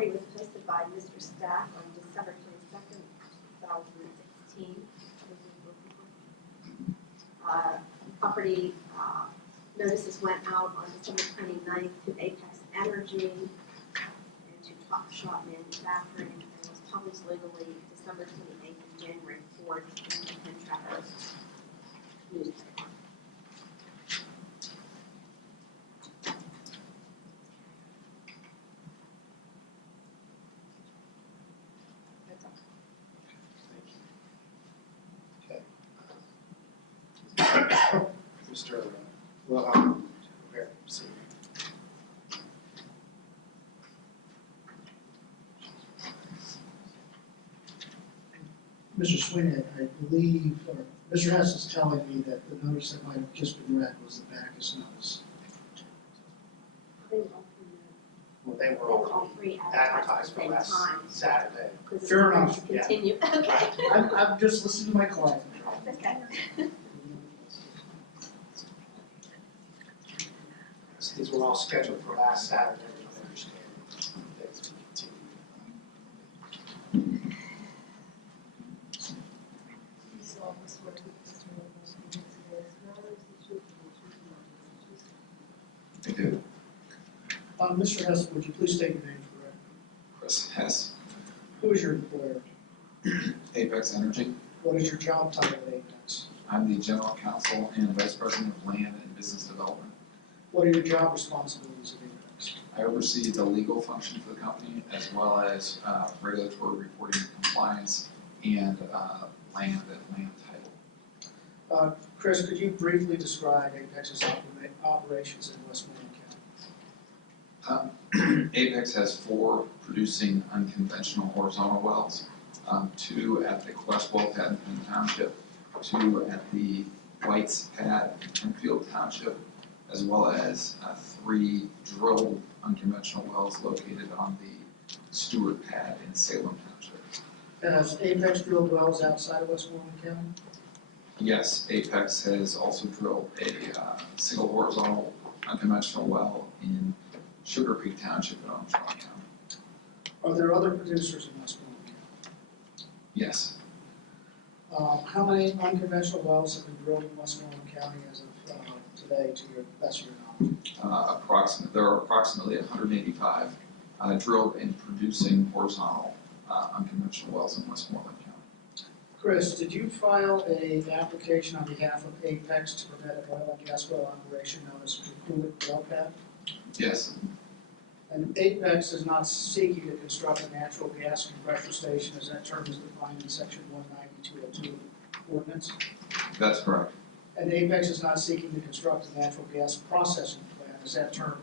property was posted by Mr. Stack on December 22nd, 2016. Property notices went out on December 29th to Apex Energy and to Top Shop Manufacturing, and was published legally December 28th and January 4th in the Penn newspaper. That's all. Thank you. Okay. Mr. Wilhelm, prepare to proceed. Mr. Sweeney, I believe, or Mr. Hess is telling me that the notice that might have just been read was the Backus notice. Well, they were all three advertised for at the last same time. Saturday. Fair enough. To continue. Yeah. Okay. I'm just listening to my client. Okay. These were all scheduled for last Saturday, but I understand things will continue. I do. Mr. Hess, would you please state your name for the record? Chris Hess, Who is your employer? Apex Energy. What is your job title at Apex? I'm the General Counsel and Vice President of Land and Business Development. What are your job responsibilities at Apex? I oversee the legal function for the company as well as regulatory reporting and compliance and land and land title. Chris, could you briefly describe Apex's operations in Westmoreland County? Apex has 4 producing unconventional horizontal wells, 2 at the Quest Well Pad in Penn Township, 2 at the White's Pad in Penfield Township, as well as 3 drilled unconventional wells located on the Stewart Pad in Salem Township. And has Apex drilled wells outside of Westmoreland County? Yes, Apex has also drilled a single horizontal unconventional well in Sugar Creek Township in Armstrong County. Are there other producers in Westmoreland County? Yes, How many unconventional wells have been drilled in Westmoreland County as of today, to your best of your knowledge? there are approximately 185 drilled and producing horizontal unconventional wells in Westmoreland County. Chris, did you file an application on behalf of Apex to permit an oil and gas well operation known as Drakulic well pad? Yes, And Apex is not seeking to construct a natural gas compressor station as that term is defined in section 19202 of the ordinance. that's correct. And Apex is not seeking to construct a natural gas processing plant as that term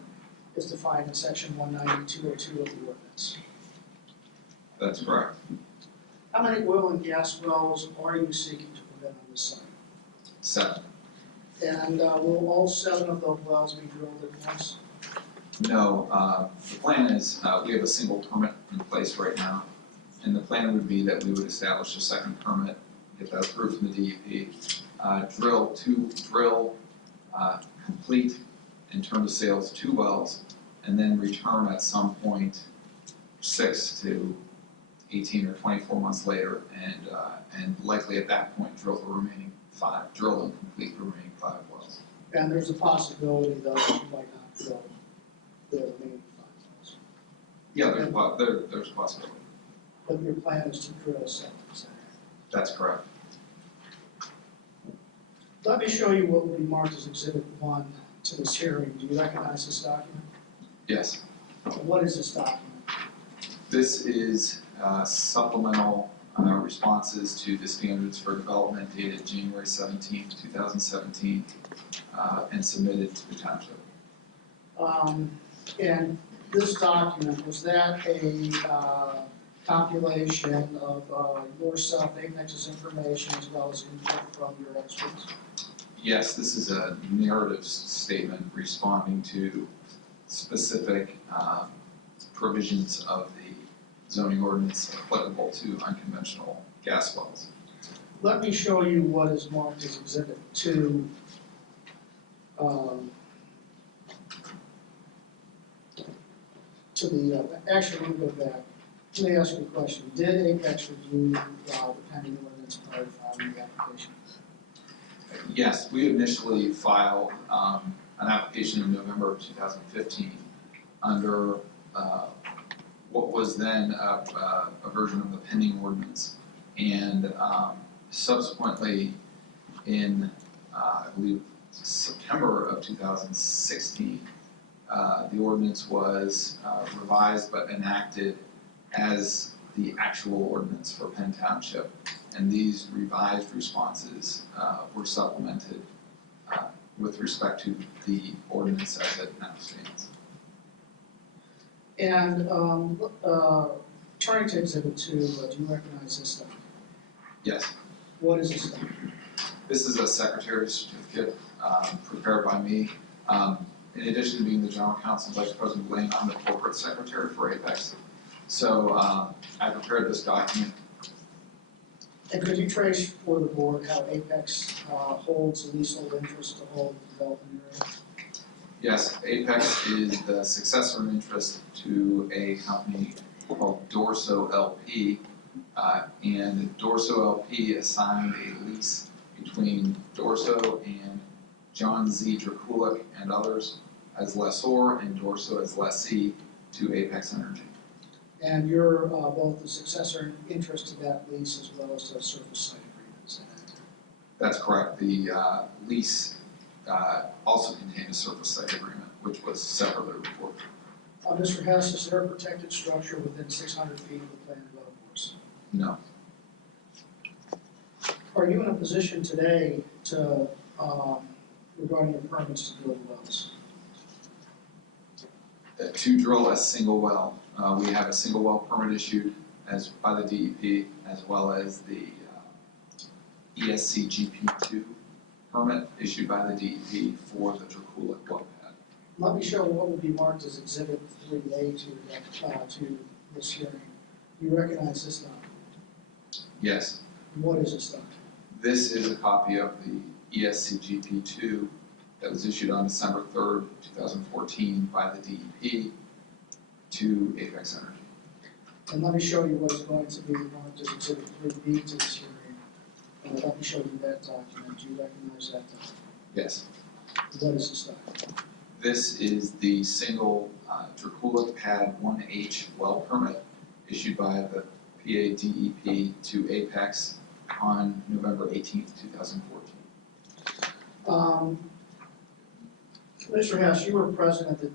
is defined in section 19202 of the ordinance. That's correct. How many oil and gas wells are you seeking to permit on this site? 7. And will all 7 of those wells be drilled at once? No, the plan is we have a single permit in place right now, and the plan would be that we would establish a second permit, get that approved from the DEP, drill, complete, and turn to sales 2 wells, and then return at some point 6 to 18 or 24 months later, and likely at that point drill the remaining 5, drill and complete the remaining 5 wells. And there's a possibility, though, that you might not drill the remaining 5 wells. Yeah, there's a possibility. But your plan is to drill 7, is that right? That's correct. Let me show you what would be marked as Exhibit 1 to this hearing. Do you recognize this document? Yes. What is this document? This is supplemental responses to the standards for development dated January 17, 2017, and submitted to the township. And this document, was that a compilation of yourself, Apex's information, as well as input from your experts? Yes, this is a narrative statement responding to specific provisions of the zoning ordinance applicable to unconventional gas wells. Let me show you what is marked as Exhibit 2. to the, actually, let me go back. Let me ask you a question. Did Apex review the pending ordinance prior to filing the application? Yes, we initially filed an application in November of 2015 under what was then a version of the pending ordinance. And subsequently in, I believe, September of 2016, the ordinance was revised but enacted as the actual ordinance for Penn Township. And these revised responses were supplemented with respect to the ordinance as it now stands. And turning to Exhibit 2, do you recognize this document? Yes, What is this document? this is a secretary's certificate prepared by me. In addition to being the general counsel, vice president Lane, I'm the corporate secretary for Apex. So I prepared this document. And could you trace for the board how Apex holds the leasehold interest to hold the development area? Yes, Apex is the successor in interest to a company called Dorso LP. And Dorso LP assigned a lease between Dorso and John Z. Drakulic and others as lessor and Dorso as lessee to Apex Energy. And you're both the successor in interest to that lease as well as to a surface site agreement, is that accurate? That's correct. The lease also contained a surface site agreement, which was separately reported. Mr. Hess, is there a protected structure within 600 feet of the planned golf course? No. Are you in a position today to, regarding your permits to drill wells? To drill a single well, we have a single well permit issued by the DEP as well as the ESC GP2 permit issued by the DEP for the Drakulic well pad. Let me show what would be marked as Exhibit 3A to this hearing. You recognize this document? Yes, What is this document? this is a copy of the ESC GP2 that was issued on December 3rd, 2014 by the DEP to Apex Energy. And let me show you what is going to be marked as Exhibit 3B to this hearing. Let me show you that document. Do you recognize that document? Yes. What is this document? This is the single Drakulic Pad 1H well permit issued by the PADEP to Apex on November 18th, 2014. Mr. Hess, you were present at the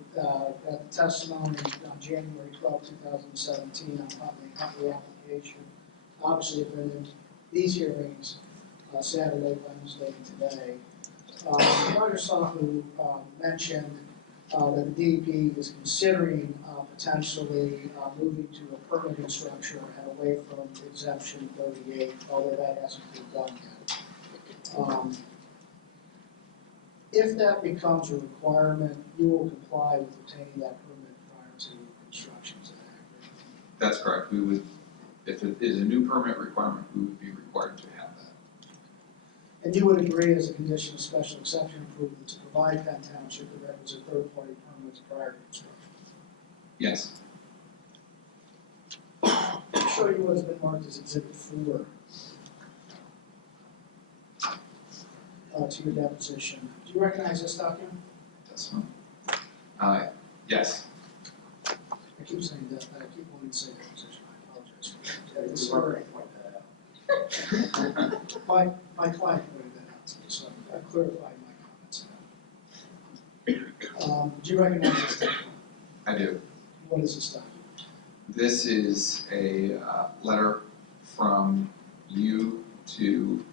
testimony on January 12, 2017 on the application. Obviously, you've been in these hearings Saturday, Wednesday, and today. Dr. Sahu mentioned that the DEP is considering potentially moving to a permitting structure and away from exemption 38, although that hasn't been done yet. If that becomes a requirement, you will comply with obtaining that permit prior to construction, is that accurate? That's correct. We would, if it is a new permit requirement, we would be required to have that. And you would agree as a condition of special exception approval to provide Penn Township the requisite third-party permits prior to construction? Yes. I'll show you what has been marked as Exhibit 4 to your deposition. Do you recognize this document? Testimony. Yes. I keep saying that, but I keep wanting to say deposition. I apologize for that. This is my client pointed that out to me, so I clarified my comments. Do you recognize this document? I do. What is this document? This is a letter from you to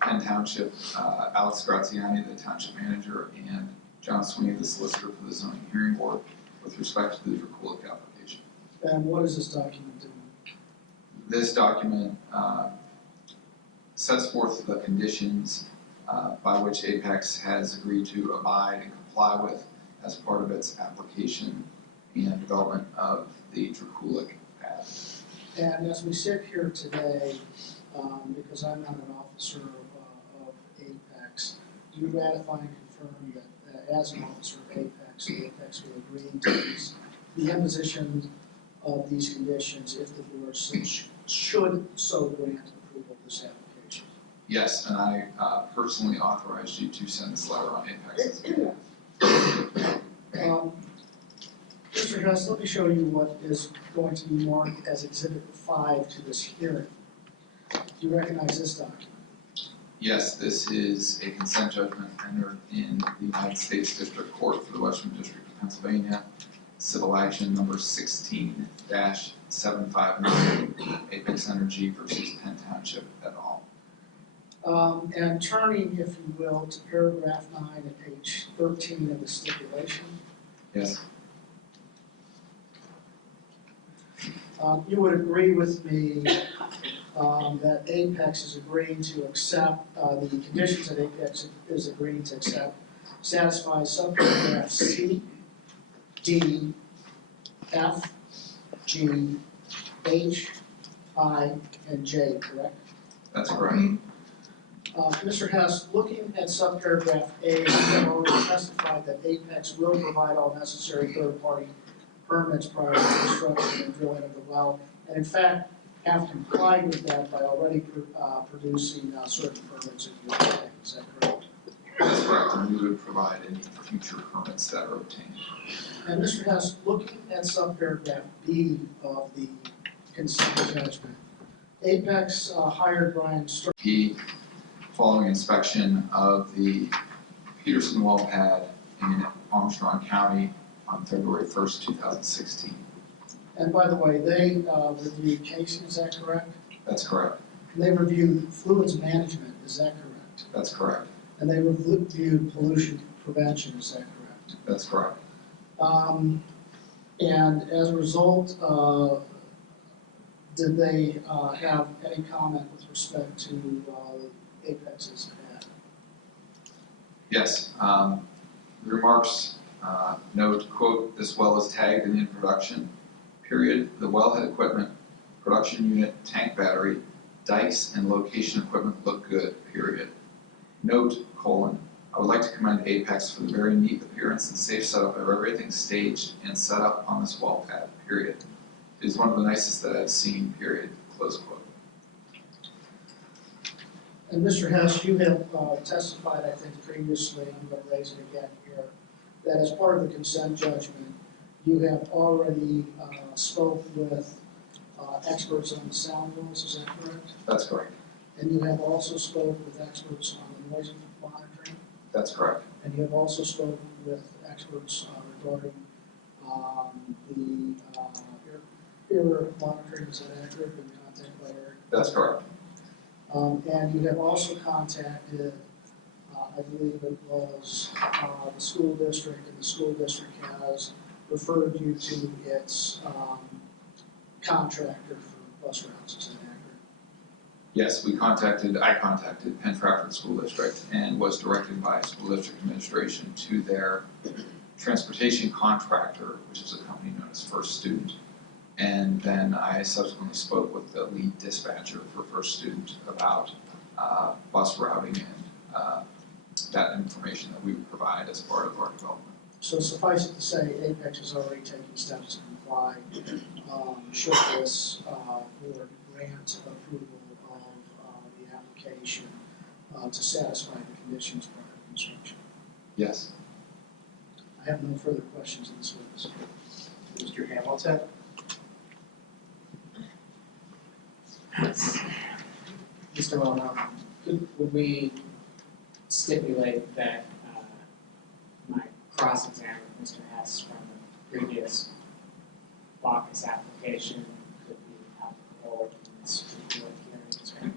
Penn Township, Alex Graziani, the township manager, and John Sweeney, the solicitor for the zoning hearing board, with respect to the Drakulic application. And what is this document doing? This document sets forth the conditions by which Apex has agreed to abide and comply with as part of its application and development of the Drakulic pad. And as we sit here today, because I'm not an officer of Apex, do you ratify and confirm that as an officer of Apex, Apex will agree to these the imposition of these conditions if the board should so grant approval of this application. Yes, and I personally authorized you to send this letter on Apex's behalf. Mr. Hess, let me show you what is going to be marked as Exhibit 5 to this hearing. Do you recognize this document? Yes, this is a consent judgment entered in the United States District Court for the Western District of Pennsylvania, civil action number 16-759, Apex Energy versus Penn Township et al. And turning, if you will, to paragraph 9 at page 13 of the stipulation. Yes, You would agree with me that Apex is agreeing to accept, the conditions that Apex is agreeing to accept satisfy subparagraph C, D, F, G, H, I, and J, correct? that's correct. Mr. Hess, looking at subparagraph A, you have already testified that Apex will provide all necessary third-party permits prior to construction and drilling of the well, and in fact, have complied with that by already producing certain permits if you obtain. Is that correct? That's correct, and we would provide any future permits that are obtained. And Mr. Hess, looking at subparagraph B of the consent judgment, Apex hired Brian Sturm. He, following inspection of the Peterson well pad in Armstrong County on February 1st, 2016. And by the way, they reviewed casing, is that correct? That's correct. And they reviewed fluids management, is that correct? That's correct. And they reviewed pollution prevention, is that correct? That's correct. And as a result, did they have any comment with respect to Apex's pad? Yes. The remarks note, quote, "This well is tagged in the introduction, period. The wellhead equipment, production unit, tank battery, dikes, and location equipment look good, period. Note, colon, I would like to commend Apex for the very neat appearance and safe setup of everything staged and set up on this well pad, period. It is one of the nicest that I've seen, period," close quote. And Mr. Hess, you have testified, I think, previously, I'm going to raise it again here, that as part of the consent judgment, you have already spoke with experts on the sound rules, is that correct? That's correct. And you have also spoke with experts on the noise monitoring, That's correct. and you have also spoken with experts regarding the ear monitoring, is that accurate, been contacted by Eric? That's correct. And you have also contacted, I believe it was the school district, and the school district has referred you to its contractor for bus routes, is that accurate? Yes, I contacted Penn School District and was directed by school district administration to their transportation contractor, which is a company known as First Student. And then I subsequently spoke with the lead dispatcher for First Student about bus routing and that information that we would provide as part of our development. So suffice it to say, Apex is already taking steps to comply, should this board grant approval of the application to satisfy the conditions prior to construction. Yes. I have no further questions on this witness. Mr. Hamilton? Mr. Wellham, would we stipulate that my cross-exam with Mr. Hess from the previous Bacchus application could be applicable in this particular hearing as well?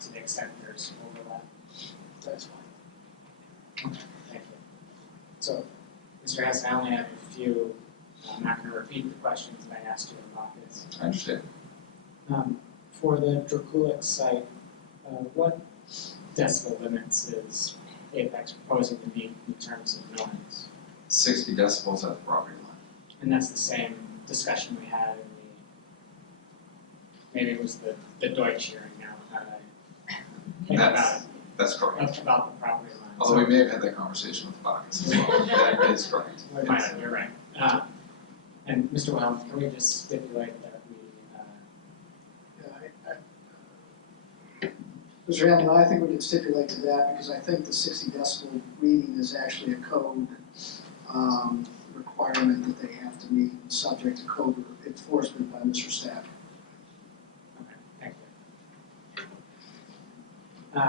To the extent there's overlap? That's fine. Thank you. So, Mr. Hess, I only have a few. I'm not going to repeat the questions that I asked you in Bacchus. I understand. For the Drakulic site, what decibel limits is Apex proposing to meet in terms of noise? 60 decibels at the property line. And that's the same discussion we had in the, maybe it was the Deutsch hearing now, That's correct. about the property line. Although we may have had that conversation with Bacchus as well. That is correct. We might have, you're right. And Mr. Wilhelm, can we just stipulate that we, Mr. Hamlin, I think we can stipulate to that because I think the 60 decibel reading is actually a code requirement that they have to meet, subject to code enforcement by Mr. Stack. okay, thank you.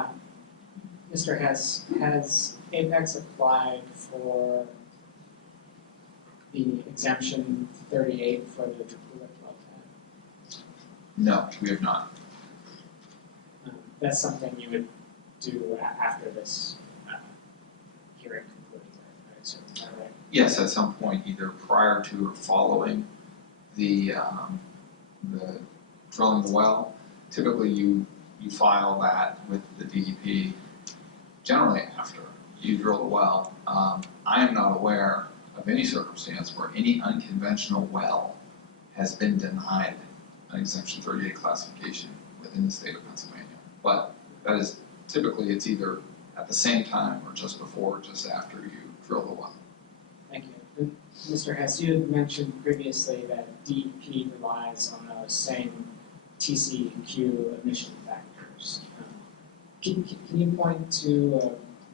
Mr. Hess, has Apex applied for the exemption 38 for the Drakulic well pad? No, we have not. That's something you would do after this hearing concludes, I assume, is that right? Yes, at some point, either prior to or following the drilling the well. Typically, you file that with the DEP generally after you drill the well. I am not aware of any circumstance where any unconventional well has been denied an exemption 38 classification within the state of Pennsylvania. But that is typically, it's either at the same time or just before or just after you drill the well. Thank you. And Mr. Hess, you had mentioned previously that DEP relies on those same TCEQ emission factors. Can you point to a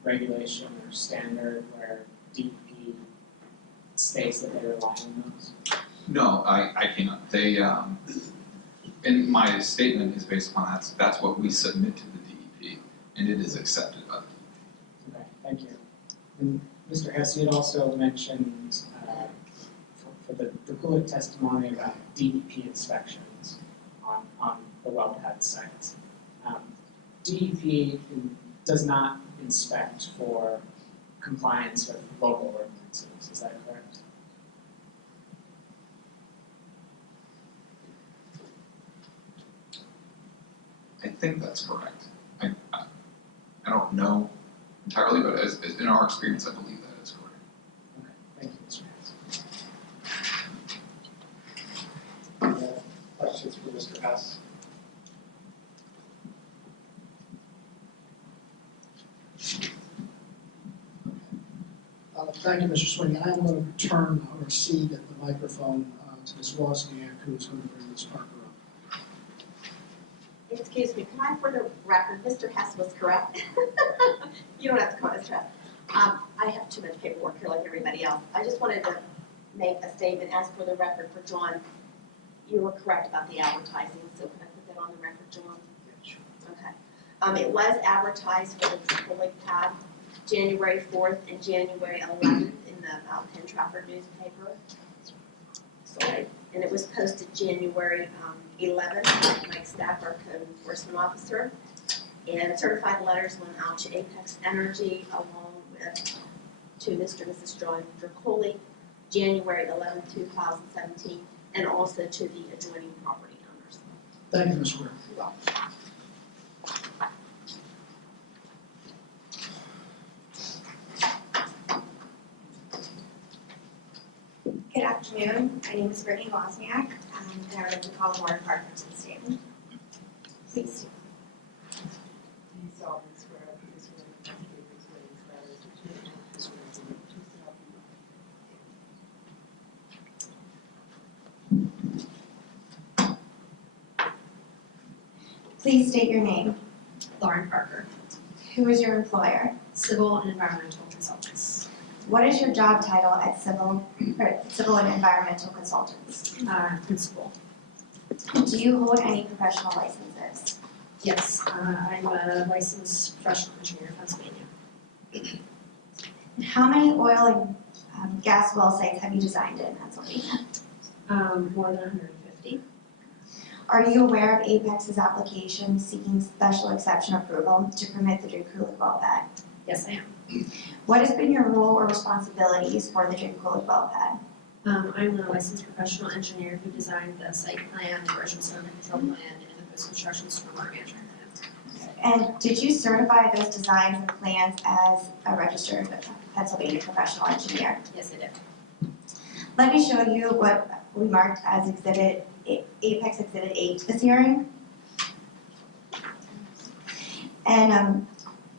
regulation or standard where DEP states that they rely on those? No, I cannot. They, and my statement is based upon that's what we submit to the DEP, and it is accepted by the DEP. Okay, thank you. And Mr. Hess, you had also mentioned for the Drakulic testimony about DEP inspections on the well pad sites. DEP does not inspect for compliance with local ordinances, is that correct? I think that's correct. I don't know entirely, but as in our experience, I believe that is correct. Okay, thank you, Mr. Hess. Any other questions for Mr. Hess? Thank you, Mr. Sweeney. I'm going to return or cede the microphone to Ms. Wozniak, who is going to bring Ms. Parker up. Excuse me, can I, for the record, Mr. Hess was correct. You don't have to call Mr. Hess. I have too much paperwork here like everybody else. I just wanted to make a statement as for the record for John. You were correct about the advertising, so can I put that on the record, John? Okay. It was advertised for the Drakulic pad January 4th and January 11th in the Penn newspaper. Sorry. And it was posted January 11th by Mike Stack, our code enforcement officer. And certified letters went out to Apex Energy along with to Mr. and Mrs. John Drakulic, January 11th, 2017, and also to the adjoining property owners. Thank you, Ms. Ware. You're welcome. Good afternoon. My name is Brittany Wozniak, and I would like to call the board partner to the stand. Please. Do you solemnly swear that this will investigate this witness matters which may not be related to yourself? Please state your name. Lauren Parker, Who is your employer? Civil and Environmental Consultants, What is your job title at Civil and Environmental Consultants? Principal. Do you hold any professional licenses? Yes, I'm a licensed professional engineer in Pennsylvania. How many oil and gas well sites have you designed in Pennsylvania? More than 150. Are you aware of Apex's application seeking special exception approval to permit the Drakulic well pad? Yes, I am. What has been your role or responsibilities for the Drakulic well pad? I'm the licensed professional engineer who designed the site plan, the erosion sediment control plan, and the post-construction stormwater management plan. And did you certify those designs and plans as a registered Pennsylvania professional engineer? Yes, I did. Let me show you what we marked as Apex Exhibit 8 to this hearing. And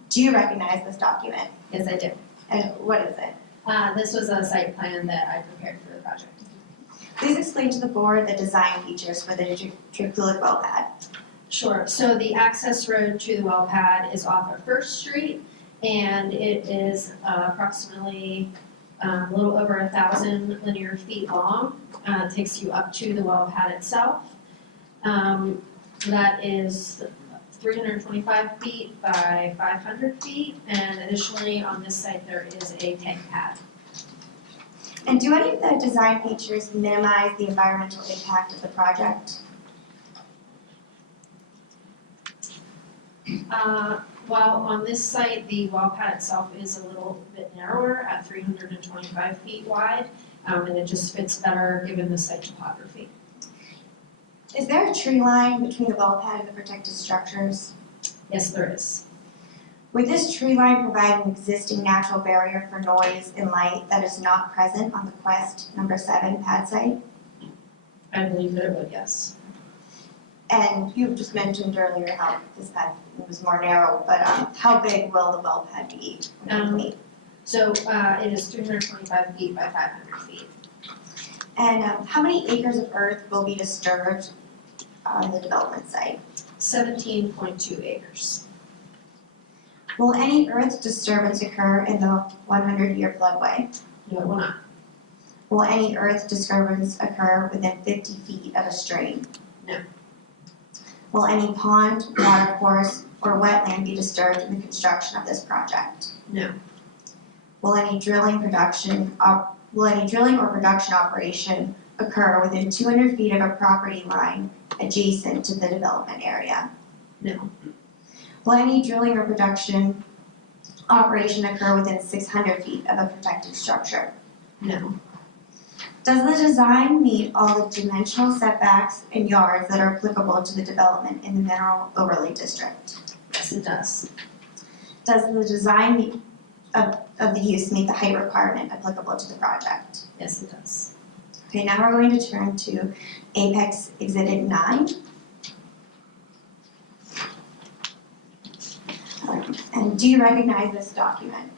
do you recognize this document? Yes, I did. And what is it? This was a site plan that I prepared for the project. Please explain to the board the design features for the Drakulic well pad. Sure, so the access road to the well pad is off of First Street, and it is approximately a little over 1,000 linear feet long. It takes you up to the well pad itself. That is 325 feet by 500 feet, and additionally on this site there is a tank pad. And do any of the design features minimize the environmental impact of the project? Well, on this site, the well pad itself is a little bit narrower at 325 feet wide, and it just fits better given the site topography. Is there a tree line between the well pad and the protected structures? Yes, there is. Would this tree line provide an existing natural barrier for noise and light that is not present on the Quest number 7 pad site? I believe that it would, yes. And you just mentioned earlier how this pad was more narrow, but how big will the well pad be when complete? So it is 325 feet by 500 feet. And how many acres of earth will be disturbed on the development site? 17.2 acres. Will any earth disturbance occur in the 100-year floodway? No, it will not. Will any earth disturbance occur within 50 feet of a stream? No. Will any pond, watercourse, or wetland be disturbed in the construction of this project? No. Will any drilling or production operation occur within 200 feet of a property line adjacent to the development area? No. Will any drilling or production operation occur within 600 feet of a protected structure? No. Does the design meet all the dimensional setbacks and yards that are applicable to the development in the mineral overlay district? Yes, it does. Does the design of the use meet the height requirement applicable to the project? Yes, it does. Okay, now we're going to turn to Apex Exhibit 9. And do you recognize this document?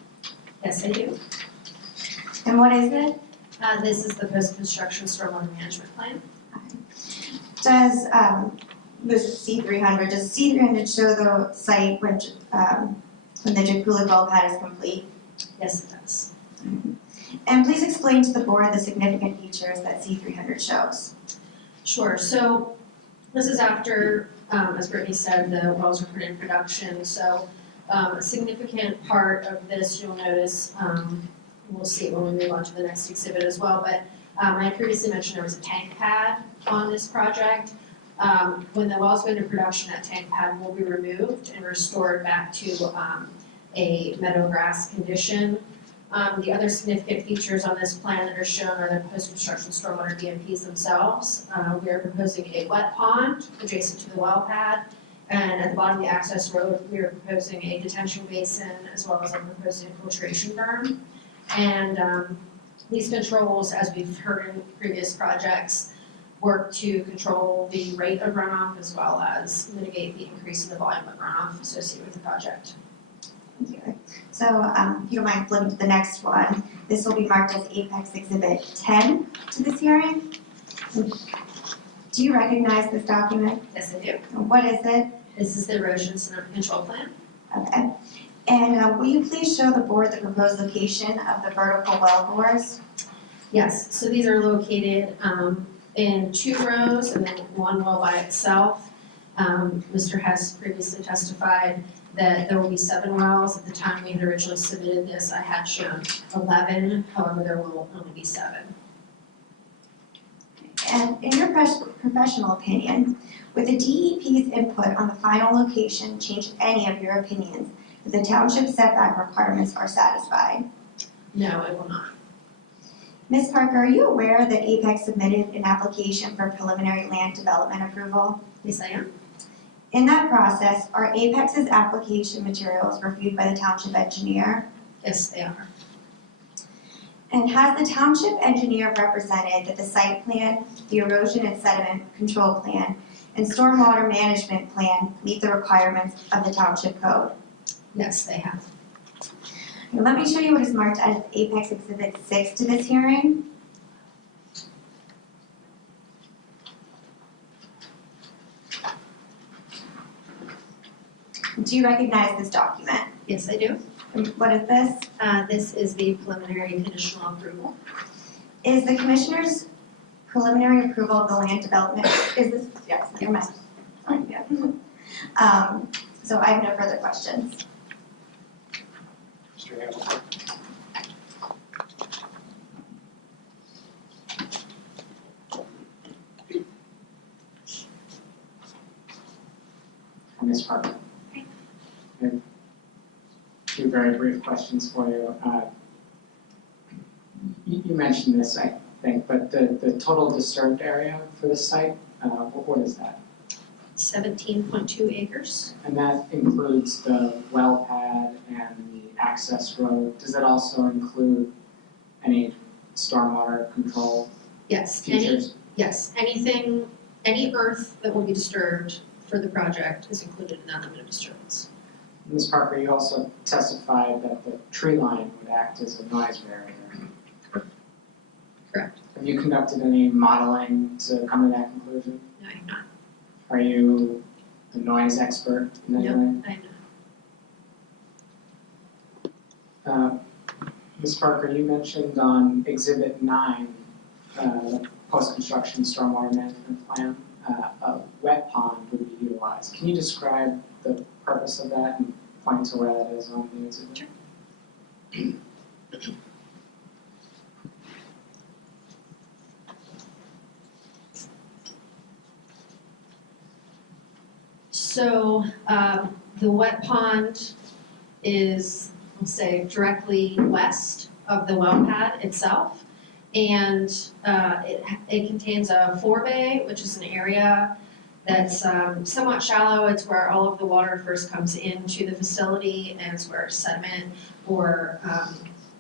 Yes, I do. And what is it? This is the post-construction stormwater management plan. Does, this is C300, does C300 show the site when the Drakulic well pad is complete? Yes, it does. And please explain to the board the significant features that C300 shows. Sure, so this is after, as Brittany said, the wells were put in production, so a significant part of this, you'll notice, we'll see it when we move on to the next exhibit as well, but I previously mentioned there was a tank pad on this project. When the wells go into production, that tank pad will be removed and restored back to a meadow grass condition. The other significant features on this plan that are shown are the post-construction stormwater DMPs themselves. We are proposing a wet pond adjacent to the well pad, and at the bottom of the access road, we are proposing a detention basin as well as a proposed infiltration berm. And these controls, as we've heard in previous projects, work to control the rate of runoff as well as mitigate the increase in the volume of runoff associated with the project. Thank you. So if you don't mind flipping to the next one, this will be marked as Apex Exhibit 10 to this hearing. Do you recognize this document? Yes, I do. What is it? This is the erosion center control plan. Okay. And will you please show the board the proposed location of the vertical well bores? Yes, so these are located in 2 rows and then 1 well by itself. Mr. Hess previously testified that there will be 7 wells. At the time we had originally submitted this, I had shown 11, however, there will only be 7. And in your professional opinion, would the DEP's input on the final location change any of your opinions if the township setback requirements are satisfied? No, it will not. Ms. Parker, are you aware that Apex submitted an application for preliminary land development approval? Yes, I am. In that process, are Apex's application materials reviewed by the township engineer? Yes, they are. And has the township engineer represented that the site plan, the erosion and sediment control plan, and stormwater management plan meet the requirements of the township code? Yes, they have. Now, let me show you what is marked as Apex Exhibit 6 to this hearing. Do you recognize this document? Yes, I do. What is this? This is the preliminary conditional approval. Is the commissioner's preliminary approval of the land development, is this, yes, never mind. Fine, yeah. So I have no further questions. Mr. Hamilton? Ms. Parker. I have two very brief questions for you. You mentioned this, I think, but the total disturbed area for the site, what is that? 17.2 acres. And that includes the well pad and the access road. Does that also include any stormwater control Yes, features? anything, any earth that will be disturbed for the project is included in that limit of disturbance. Ms. Parker, you also testified that the tree line would act as a noise barrier. Correct. Have you conducted any modeling to come to that conclusion? No, I'm not. Are you a noise expert in any way? I'm not. Ms. Parker, you mentioned on Exhibit 9, the post-construction stormwater management plan, a wet pond would be utilized. Can you describe the purpose of that and point to where that is on the exhibit? Sure. So, the wet pond is, we'll say, directly west of the well pad itself. And it contains a forebay, which is an area that's somewhat shallow. It's where all of the water first comes into the facility, and it's where sediment or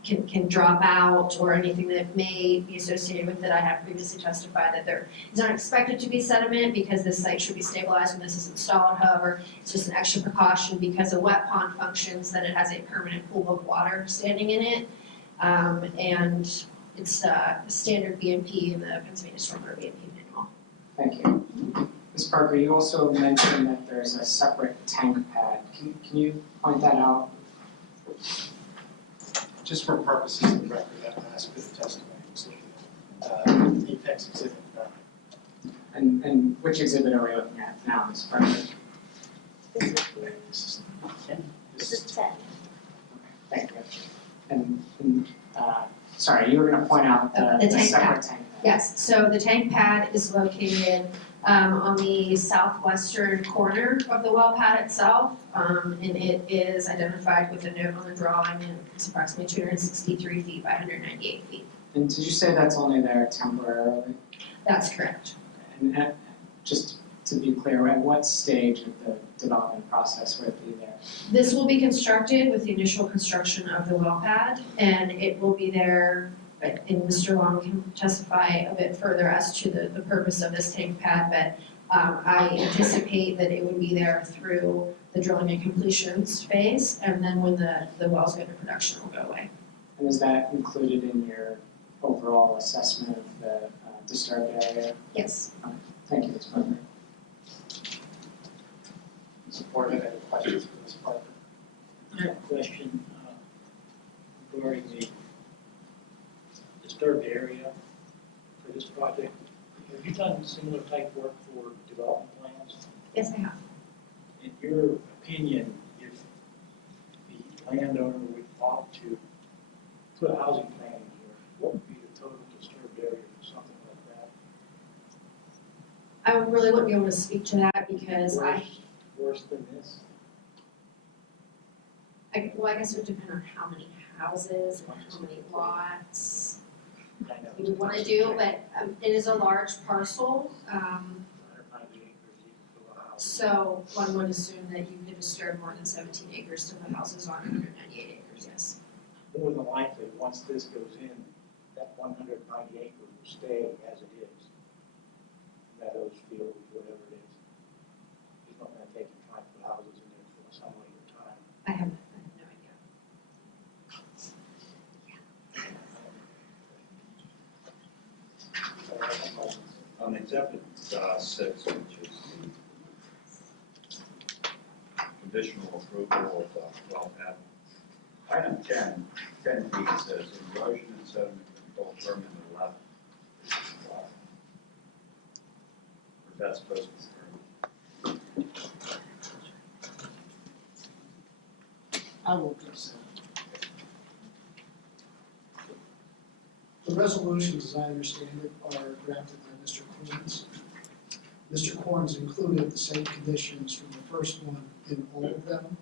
can drop out, or anything that may be associated with it. I have previously testified that there is not expected to be sediment because this site should be stabilized when this is installed. However, it's just an extra precaution because a wet pond functions that it has a permanent pool of water standing in it. And it's a standard BMP in the Pennsylvania Stormwater BMP manual. Thank you. Ms. Parker, you also mentioned that there's a separate tank pad. Can you point that out? Just for purposes of the record, that last bit of testimony was looking at Apex Exhibit 9. And which exhibit are we looking at now, Ms. Parker? This is 10. Thank you. And sorry, you were going to point out The the tank separate pad. tank pad. Yes, so the tank pad is located on the southwestern corner of the well pad itself. And it is identified with a note on the drawing, and it's approximately 263 feet by 198 feet. And did you say that's only there temporarily? That's correct. And just to be clear, at what stage of the development process would it be there? This will be constructed with the initial construction of the well pad, and it will be there, and Mr. Long can testify a bit further as to the purpose of this tank pad, but I anticipate that it would be there through the drilling and completions phase, and then when the wells go into production, it will go away. And is that included in your overall assessment of the disturbed area? Yes. Thank you, Ms. Parker. Does the board have any questions for Ms. Parker? I have a question regarding the disturbed area for this project. Have you done similar type work for development plans? Yes, I have. In your opinion, if the landowner would opt to put a housing plan in here, what would be the total disturbed area for something like that? I really wouldn't be able to speak to that because Worse than this? I guess it would depend on how many houses and how many lots I know you would want to do, but it is a large parcel. 190 acres, you could build a house. So one would assume that you could disturb more than 17 acres to put houses on 198 acres, yes. More than likely, once this goes in, that 190 acres will stay as it is. Meadows, fields, whatever it is. He's not gonna take and try and put houses in there for some later time. I have no idea. On exhibit 6, which is the conditional approval of well pad. Item 10, 10B says erosion and sediment control permit 11. Or is that supposed to be 30? I will consent. The resolutions, as I understand it, are drafted by Mr. Corns. Mr. Corns included the same conditions from the first one in all of them.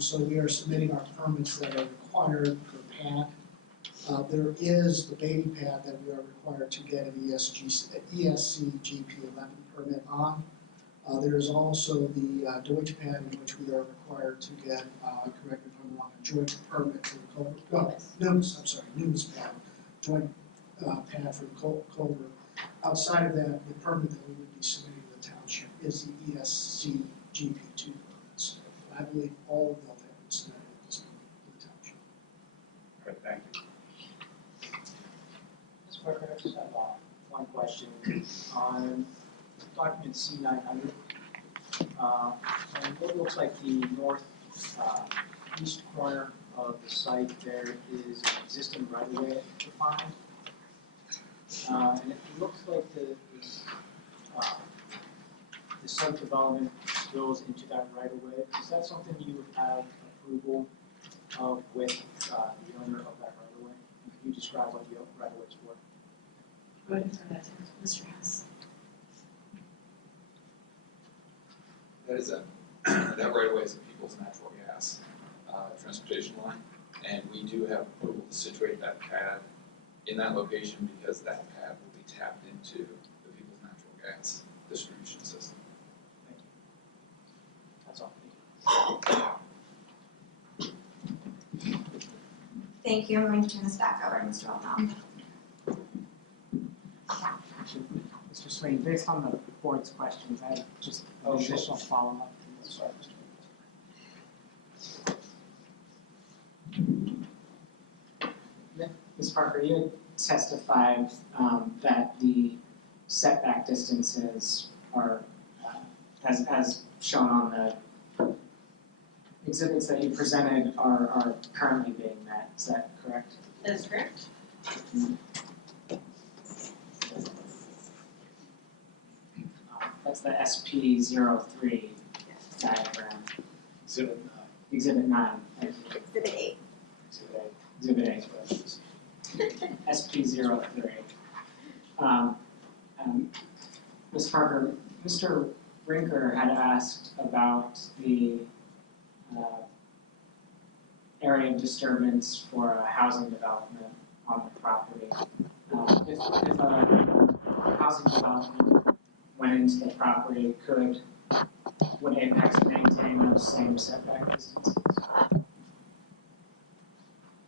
So we are submitting our permits that are required per pad. There is the baby pad that we are required to get an ESC GP11 permit on. There is also the Deutsche pad in which we are required to get, correct me if I'm wrong, a joint permit for the Numis pad, joint pad for the culvert. Outside of that, the permit that we would be submitting to the township is the ESC GP2 permits. I believe all of them have been submitted at this point to the township. All right, thank you. Ms. Parker, I just have one question. On document C900, on what looks like the north east corner of the site, there is an existing right-of-way defined. And it looks like the site development goes into that right-of-way. Is that something you would have approval of with the owner of that right-of-way? And could you describe what the right-of-way is for? Go ahead and throw that to Mr. Hess. That is that right away is a People's Natural Gas transportation line, and we do have approval to situate that pad in that location because that pad will be tapped into the People's Natural Gas distribution system. Thank you. That's all. Thank you. I'm going to turn this back over to Mr. O'Donnell. Mr. Swain, based on the board's questions, I have just an additional follow-up. Sorry, Ms. Parker, you had testified that the setback distances are, as shown on the exhibits that you presented, are currently being met. Is that correct? That is correct. That's the SP03 diagram. Exhibit 9. Exhibit 9. Thank you. Exhibit 8. Exhibit 8. SP03. Ms. Parker, Mr. Brinker had asked about the area of disturbance for a housing development on the property. If a housing development went into the property, would Apex maintain those same setback distances?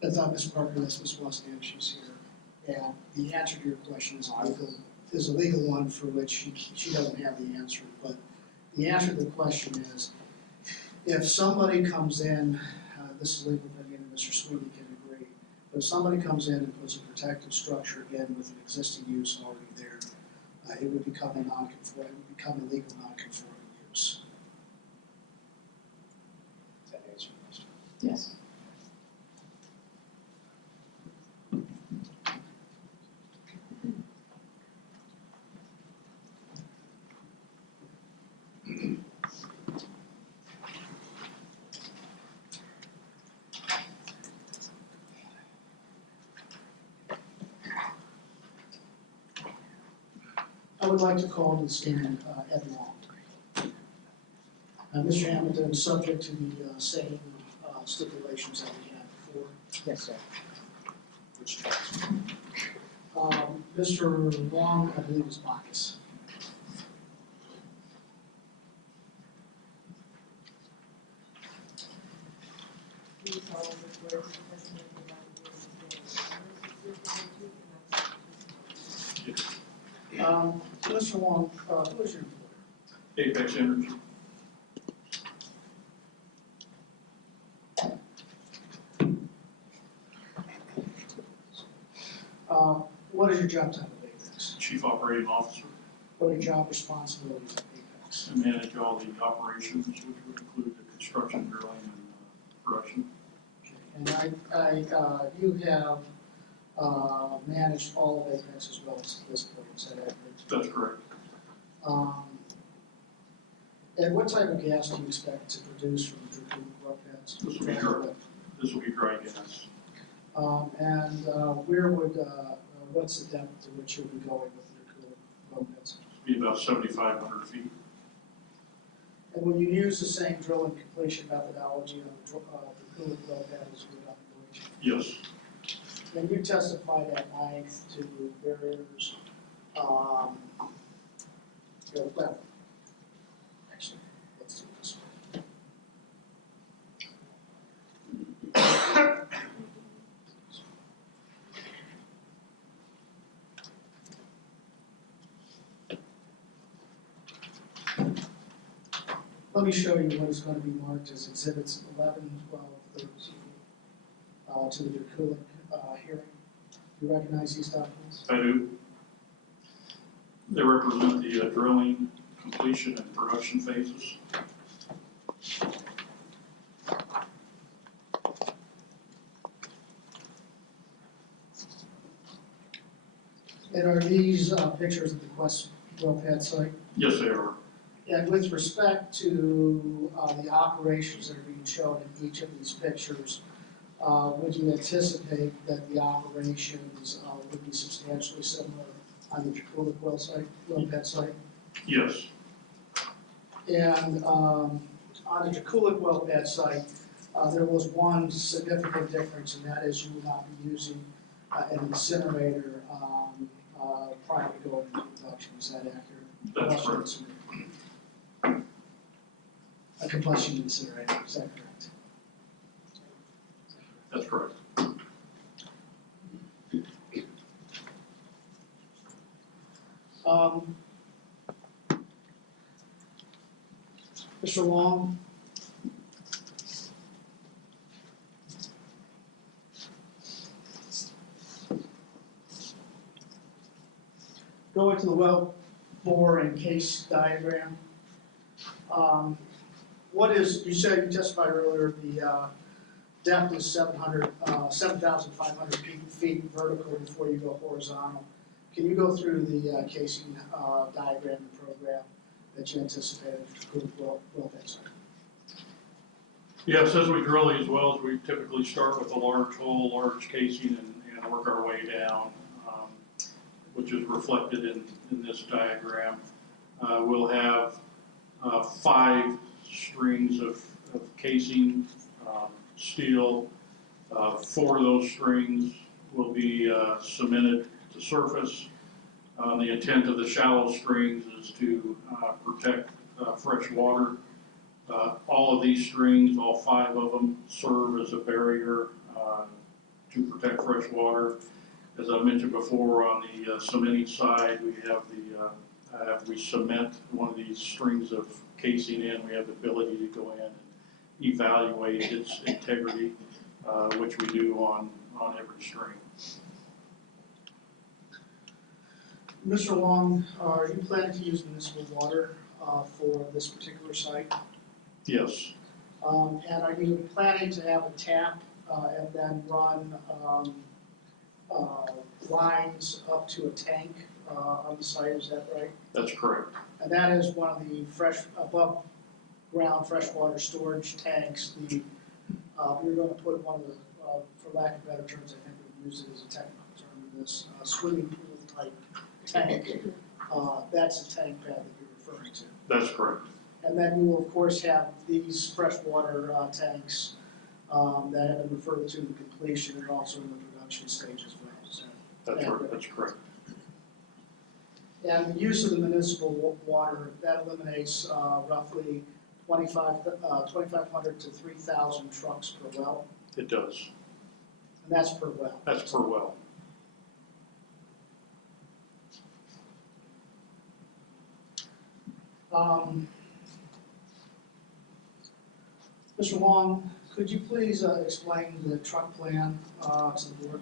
That's not Ms. Parker, that's Ms. Wozniak, she's here. And the answer to your question is a legal one for which she doesn't have the answer. But the answer to the question is, if somebody comes in, this is legal opinion, and Mr. Sweeney can agree, but if somebody comes in and puts a protective structure again with an existing use already there, it would become a non-conforming, it would become a legal non-conforming use. Does that answer your question? Yes. I would like to call to the stand Ed Long. Mr. Hamilton, subject to the same stipulations that we had before. Yes, sir. Which Mr. Long, I believe, is Bacchus. Do you solemnly swear to the testimony you provide the board is the Mr. Long, who is your employer? Apex Energy. What is your job title at Apex? Chief Operating Officer. What are your job responsibilities at Apex? and manage all the operations, which would include the construction, drilling, and production. And you have managed all of Apex as well as this point, is that accurate? That's correct. And what type of gas do you expect to produce from the Drakulic well pads? This will be dry gas. And where would, what's the depth to which you'll be going with the Drakulic well pads? It'll be about 7,500 feet. And will you use the same drill and completion methodology on the Drakulic well pad as you would on the Glacier? Yes. And you testified at length to barriers, well, actually, let's do it this way. Let me show you what is going to be marked as exhibits 11, 12, 13, to the Drakulic hearing. Do you recognize these documents? I do. They represent the drilling, completion, and production phases. And are these pictures of the Quest well pad site? Yes, they are. And with respect to the operations that are being shown in each of these pictures, would you anticipate that the operations would be substantially similar on the Drakulic well pad site? Yes. And on the Drakulic well pad site, there was one significant difference, and that is you will not be using an incinerator prior to going into production. Is that accurate? That's correct. A combustion incinerator, is that correct? That's correct. Mr. Long? Going to the well bore and case diagram. What is, you said, you testified earlier, the depth is 7,500 feet vertical before you go horizontal. Can you go through the casing diagram and program that you anticipated for the well pad site? Yes, as we drill these wells, we typically start with a large hole, large casing, and work our way down, which is reflected in this diagram. We'll have 5 strings of casing, steel. 4 of those strings will be cemented to surface. The intent of the shallow strings is to protect fresh water. All of these strings, all 5 of them, serve as a barrier to protect fresh water. As I mentioned before, on the cementing side, we have we cement one of these strings of casing in. We have the ability to go in and evaluate its integrity, which we do on every string. Mr. Long, are you planning to use municipal water for this particular site? Yes. And are you planning to have a tap and then run lines up to a tank on the site, is that right? That's correct. And that is one of the above ground freshwater storage tanks. You're going to put one of the, for lack of better terms, I think we use it as a technical term in this, swimming pool type tank. That's the tank pad that you're referring to. That's correct. And then you will of course have these freshwater tanks that have been referred to in completion and also in the production stage as well. That's right. That's correct. And the use of the municipal water, that eliminates roughly 2,500 to 3,000 trucks per well. It does. And that's per well. That's per well. Mr. Long, could you please explain the truck plan to the board?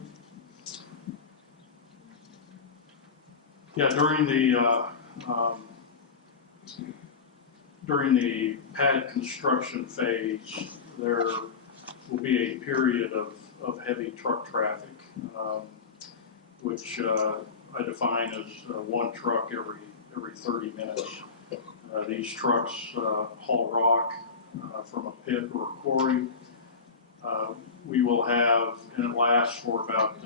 Yeah, during the during the pad construction phase, there will be a period of heavy truck traffic, which I define as one truck every 30 minutes. These trucks haul rock from a pit or a quarry. We will have, and it lasts for about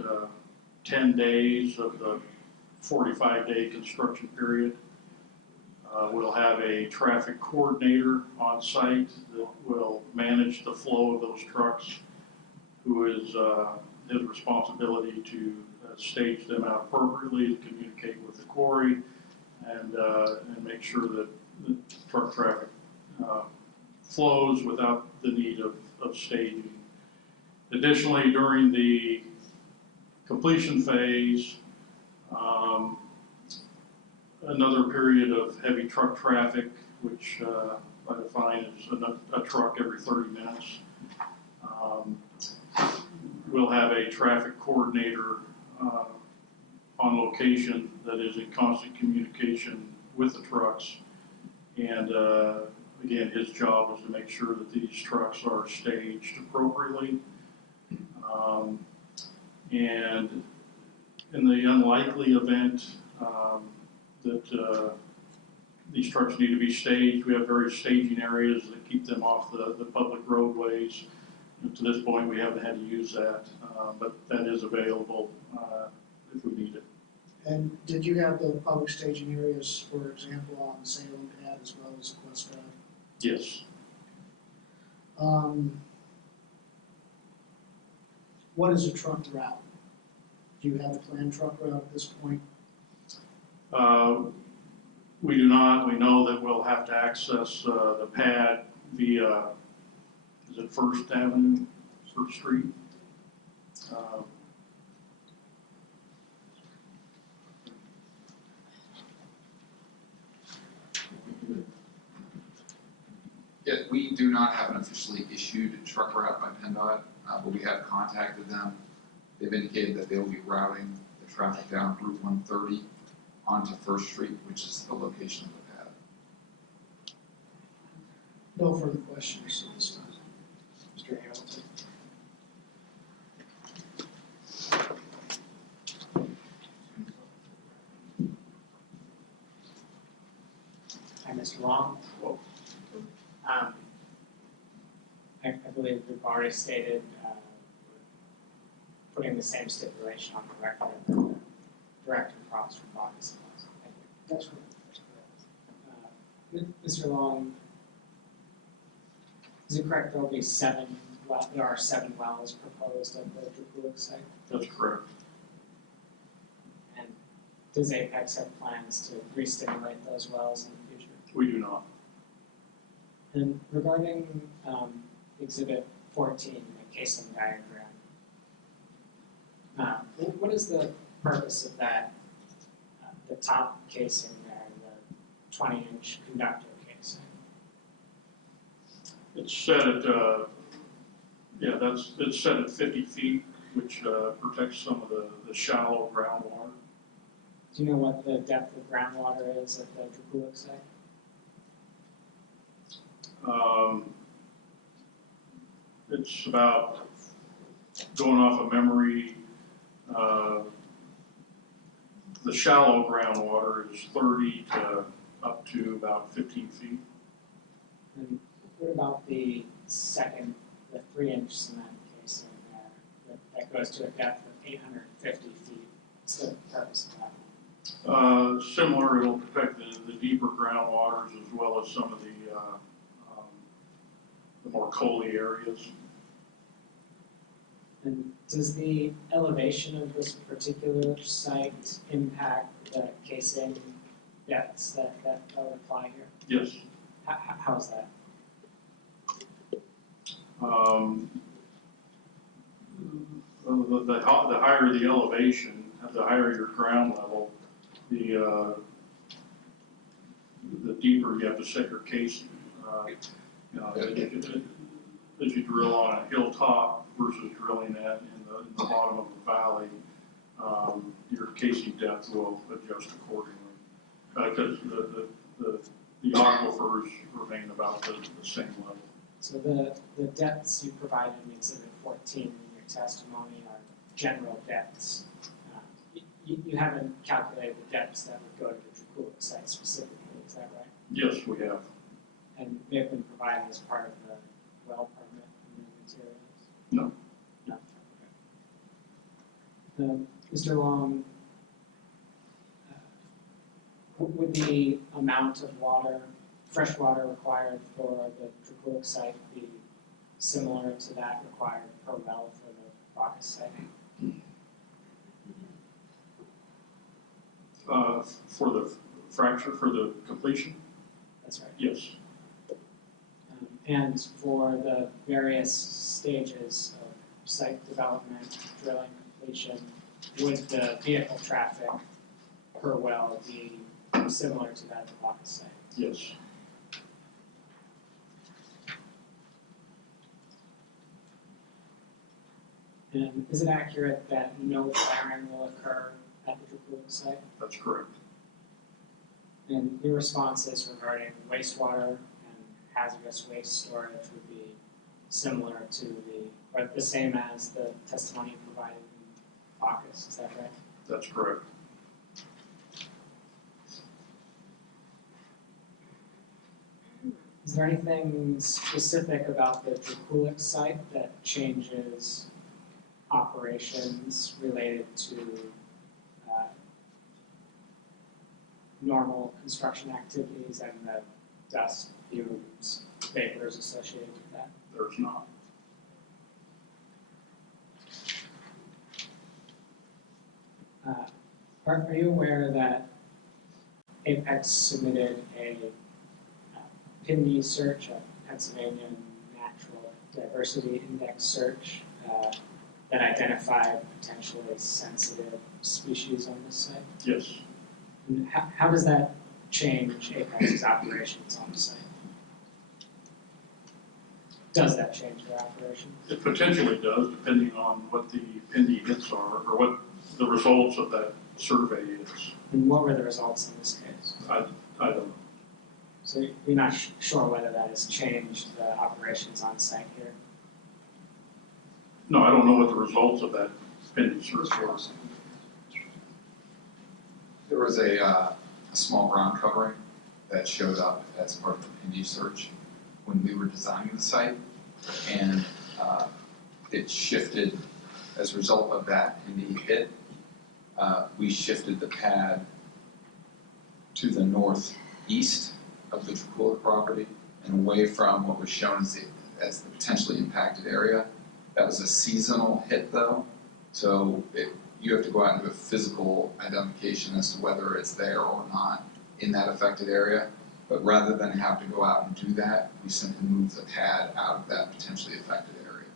10 days of the 45-day construction period. We'll have a traffic coordinator on site that will manage the flow of those trucks, who is his responsibility to stage them out appropriately, to communicate with the quarry, and make sure that the truck traffic flows without the need of staging. Additionally, during the completion phase, another period of heavy truck traffic, which I define as a truck every 30 minutes. We'll have a traffic coordinator on location that is in constant communication with the trucks. And again, his job is to make sure that these trucks are staged appropriately. And in the unlikely event that these trucks need to be staged, we have various staging areas that keep them off the public roadways. And to this point, we haven't had to use that, but that is available if we need it. And did you have the public staging areas, for example, on the Salem pad as well as West Drive? Yes. What is a truck route? Do you have a planned truck route at this point? We do not. We know that we'll have to access the pad via, is it First Avenue, First Street? Yeah, we do not have an officially issued truck route by PennDOT, but we have contacted them. They've indicated that they will be routing the traffic down Route 130 onto First Street, which is the location of the pad. No further questions at this time. Mr. Hamilton? Hi, Mr. Long. I believe we've already stated, putting the same stipulation on the record that the director promised from August. Thank you. That's correct. Mr. Long, is it correct there are 7 wells proposed at the Drakulic site? That's correct. And does Apex have plans to re-stimulate those wells in the future? We do not. And regarding Exhibit 14, the casing diagram, what is the purpose of that, the top casing there, the 20-inch conductor casing? It's set at, it's set at 50 feet, which protects some of the shallow groundwater. Do you know what the depth of groundwater is at the Drakulic site? It's about, going off of memory, the shallow groundwater is 30 to up to about 15 feet. And what about the 3-inch cement casing there that goes to a depth of 850 feet? What's the purpose of that? Similar, it'll protect the deeper groundwaters as well as some of the more coaly areas. And does the elevation of this particular site impact the casing depths that would apply here? Yes. How is that? The higher the elevation, the higher your ground level, the deeper you have to set your casing. As you drill on a hilltop versus drilling in the bottom of a valley, your casing depth will adjust accordingly. Because The aquifers remain about the same level. So the depths you provided in Exhibit 14 in your testimony are general depths. You haven't calculated the depths that would go to the Drakulic site specifically, is that right? Yes, we have. And they've been provided as part of the well permit and the materials? No. No, okay. Mr. Long, would the amount of water, fresh water required for the Drakulic site be similar to that required per well for the Bacchus site? For the fracture, for the completion? That's right. Yes. And for the various stages of site development, drilling, completion, would the vehicle traffic per well be similar to that of the Bacchus site? Yes. And is it accurate that no flaring will occur at the Drakulic site? That's correct. And your responses regarding wastewater and hazardous waste storage would be similar to or the same as the testimony provided in Bacchus, is that right? That's correct. Is there anything specific about the Drakulic site that changes operations related to normal construction activities and the dust, fumes, vapors associated with that? There's not. Are you aware that Apex submitted a PIND search, a Pennsylvania Natural Diversity Index search, that identified potentially sensitive species on this site? Yes. And how does that change Apex's operations on the site? Does that change their operations? It potentially does, depending on what the PIND hits are, or what the results of that survey is. And what were the results in this case? I don't know. So you're not sure whether that has changed the operations on site here? No, I don't know what the results of that PIND search was. There was a small ground covering that showed up as part of the PIND search when we were designing the site, and it shifted as a result of that PIND hit. We shifted the pad to the northeast of the Drakulic property and away from what was shown as the potentially impacted area. That was a seasonal hit though, so you have to go out and do a physical identification as to whether it's there or not in that affected area. But rather than have to go out and do that, we simply moved the pad out of that potentially affected area.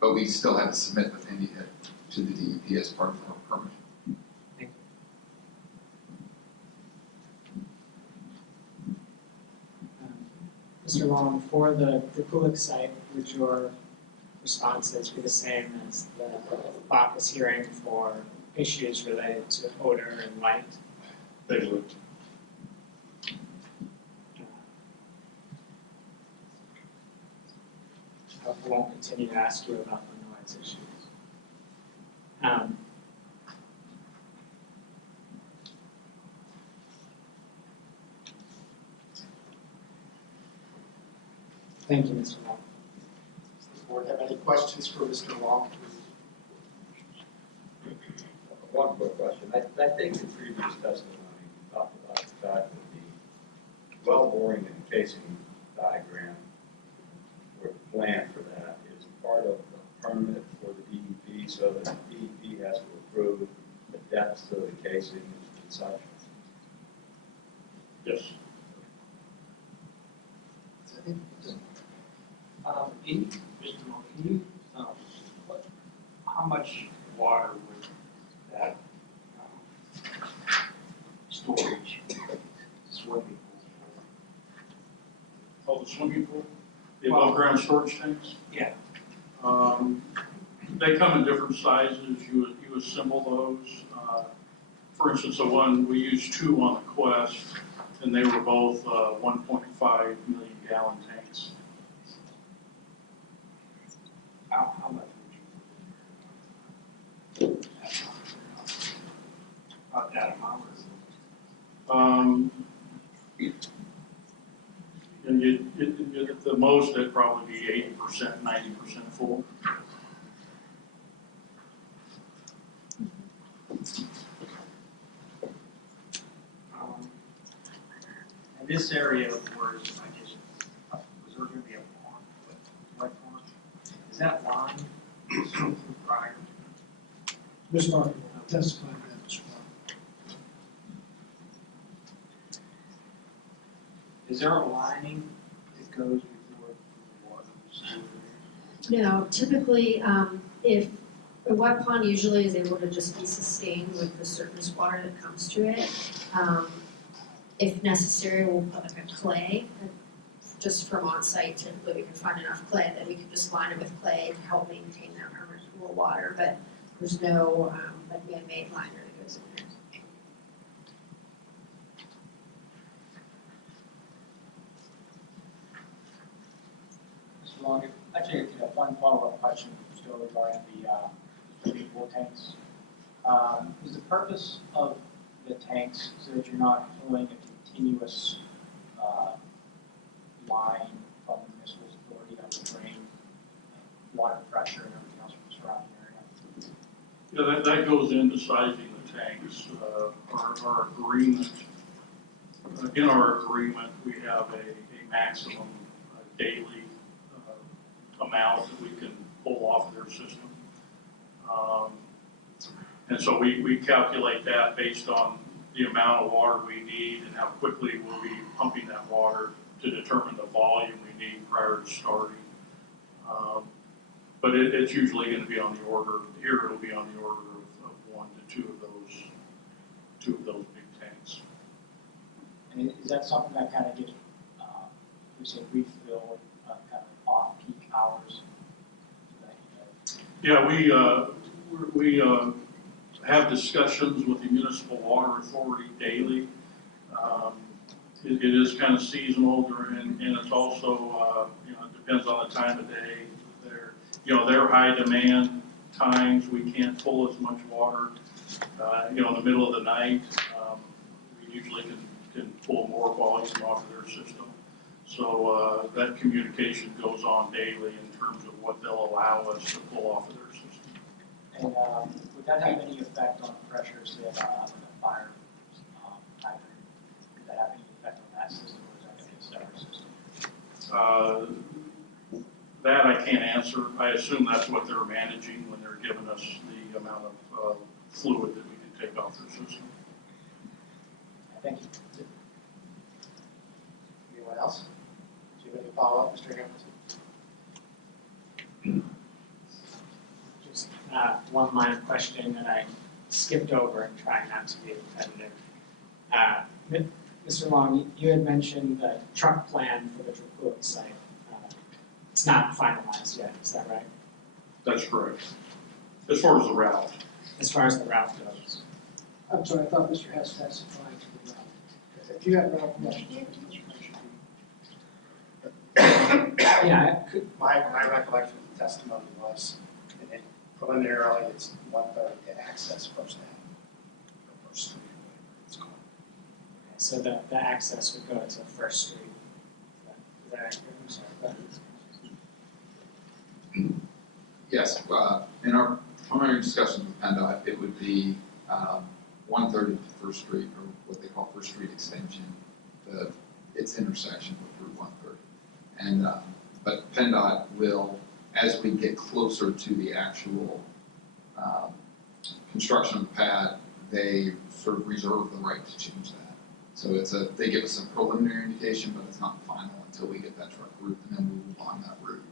But we still had to submit the PIND hit to the DEP as part of our permit. Mr. Long, for the Drakulic site, would your responses be the same as the Bacchus hearing for issues related to odor and light? They would. I won't continue to ask you about the noise issues. Thank you, Mr. Long. Does the board have any questions for Mr. Long? One quick question. I think in previous testimony, you talked about the fact that the well boring and casing diagram or plan for that is part of the permit for the DEP, so that the DEP has to approve the depths of the casing and such. Yes. Mr. Mo, can you, how much water would that storage swimming pool? Oh, the swimming pool? The above ground storage tanks? Yeah. They come in different sizes. You assemble those. For instance, the one, we use 2 on the Quest. and they were both 1.5 million gallon tanks. How much would you? About that amount. And at the most, it'd probably be 80%, 90% full. And this area where, I guess, was there gonna be a pond, right pond? Is that line prior? Ms. Martin will testify to that as well. Is there a lining that goes before the water sewer? No, typically, if a wet pond usually is able to just be sustained with the surface water that comes to it. If necessary, we'll put like a clay, just from on site, typically we can find enough clay that we can just line it with clay to help maintain that permeable water, but there's no, like man-made liner that goes in there. Mr. Long, actually, one follow-up question still regarding the swimming pool tanks. Is the purpose of the tanks so that you're not pulling a continuous line from the municipal authority that will drain water pressure and everything else from the surrounding area? Yeah, that goes into sizing the tanks. Our agreement, in our agreement, we have a maximum daily amount that we can pull off of their system. And so we calculate that based on the amount of water we need and how quickly we'll be pumping that water to determine the volume we need prior to starting. But it's usually gonna be on the order, here it'll be on the order of 1 to 2 of those big tanks. And is that something that kind of gets, we say refilled, kind of off-peak hours? Yeah, we have discussions with the municipal water authority daily. It is kind of seasonal and it's also, it depends on the time of day. They're high demand times, we can't pull as much water, in the middle of the night. We usually can pull more volume off of their system. So, that communication goes on daily in terms of what they'll allow us to pull off of their system. And would that have any effect on pressure, say, on the fire hydrant? Could that have any effect on that system, or is that going to be a separate system? That I can't answer. I assume that's what they're managing when they're giving us the amount of fluid that we can take off their system. Thank you. Anyone else? Do you have any follow-up, Mr. Hamilton? Just one line of questioning that I skipped over and trying not to be repetitive. Mr. Long, you had mentioned the truck plan for the Drakulic site. It's not finalized yet, is that right? That's correct. As far as the route. As far as the route goes. I'm sorry, I thought Mr. Hess testified to the route. If you have route questions, Mr. Hess should be. Yeah, My recollection of the testimony was, and then preliminarily, it's 1/3 to access First Avenue, or First Street, or whatever it's called. so the access would go to First Street. Is that accurate? I'm sorry. Go ahead. Yes, in our preliminary discussions with PennDOT, it would be 1/3 to First Street, or what they call First Street Extension, its intersection with Route 130. And, but PennDOT will, as we get closer to the actual construction of the pad, they sort of reserve the right to change that. So they give us a preliminary indication, but it's not final until we get that truck route, and then we move on that route.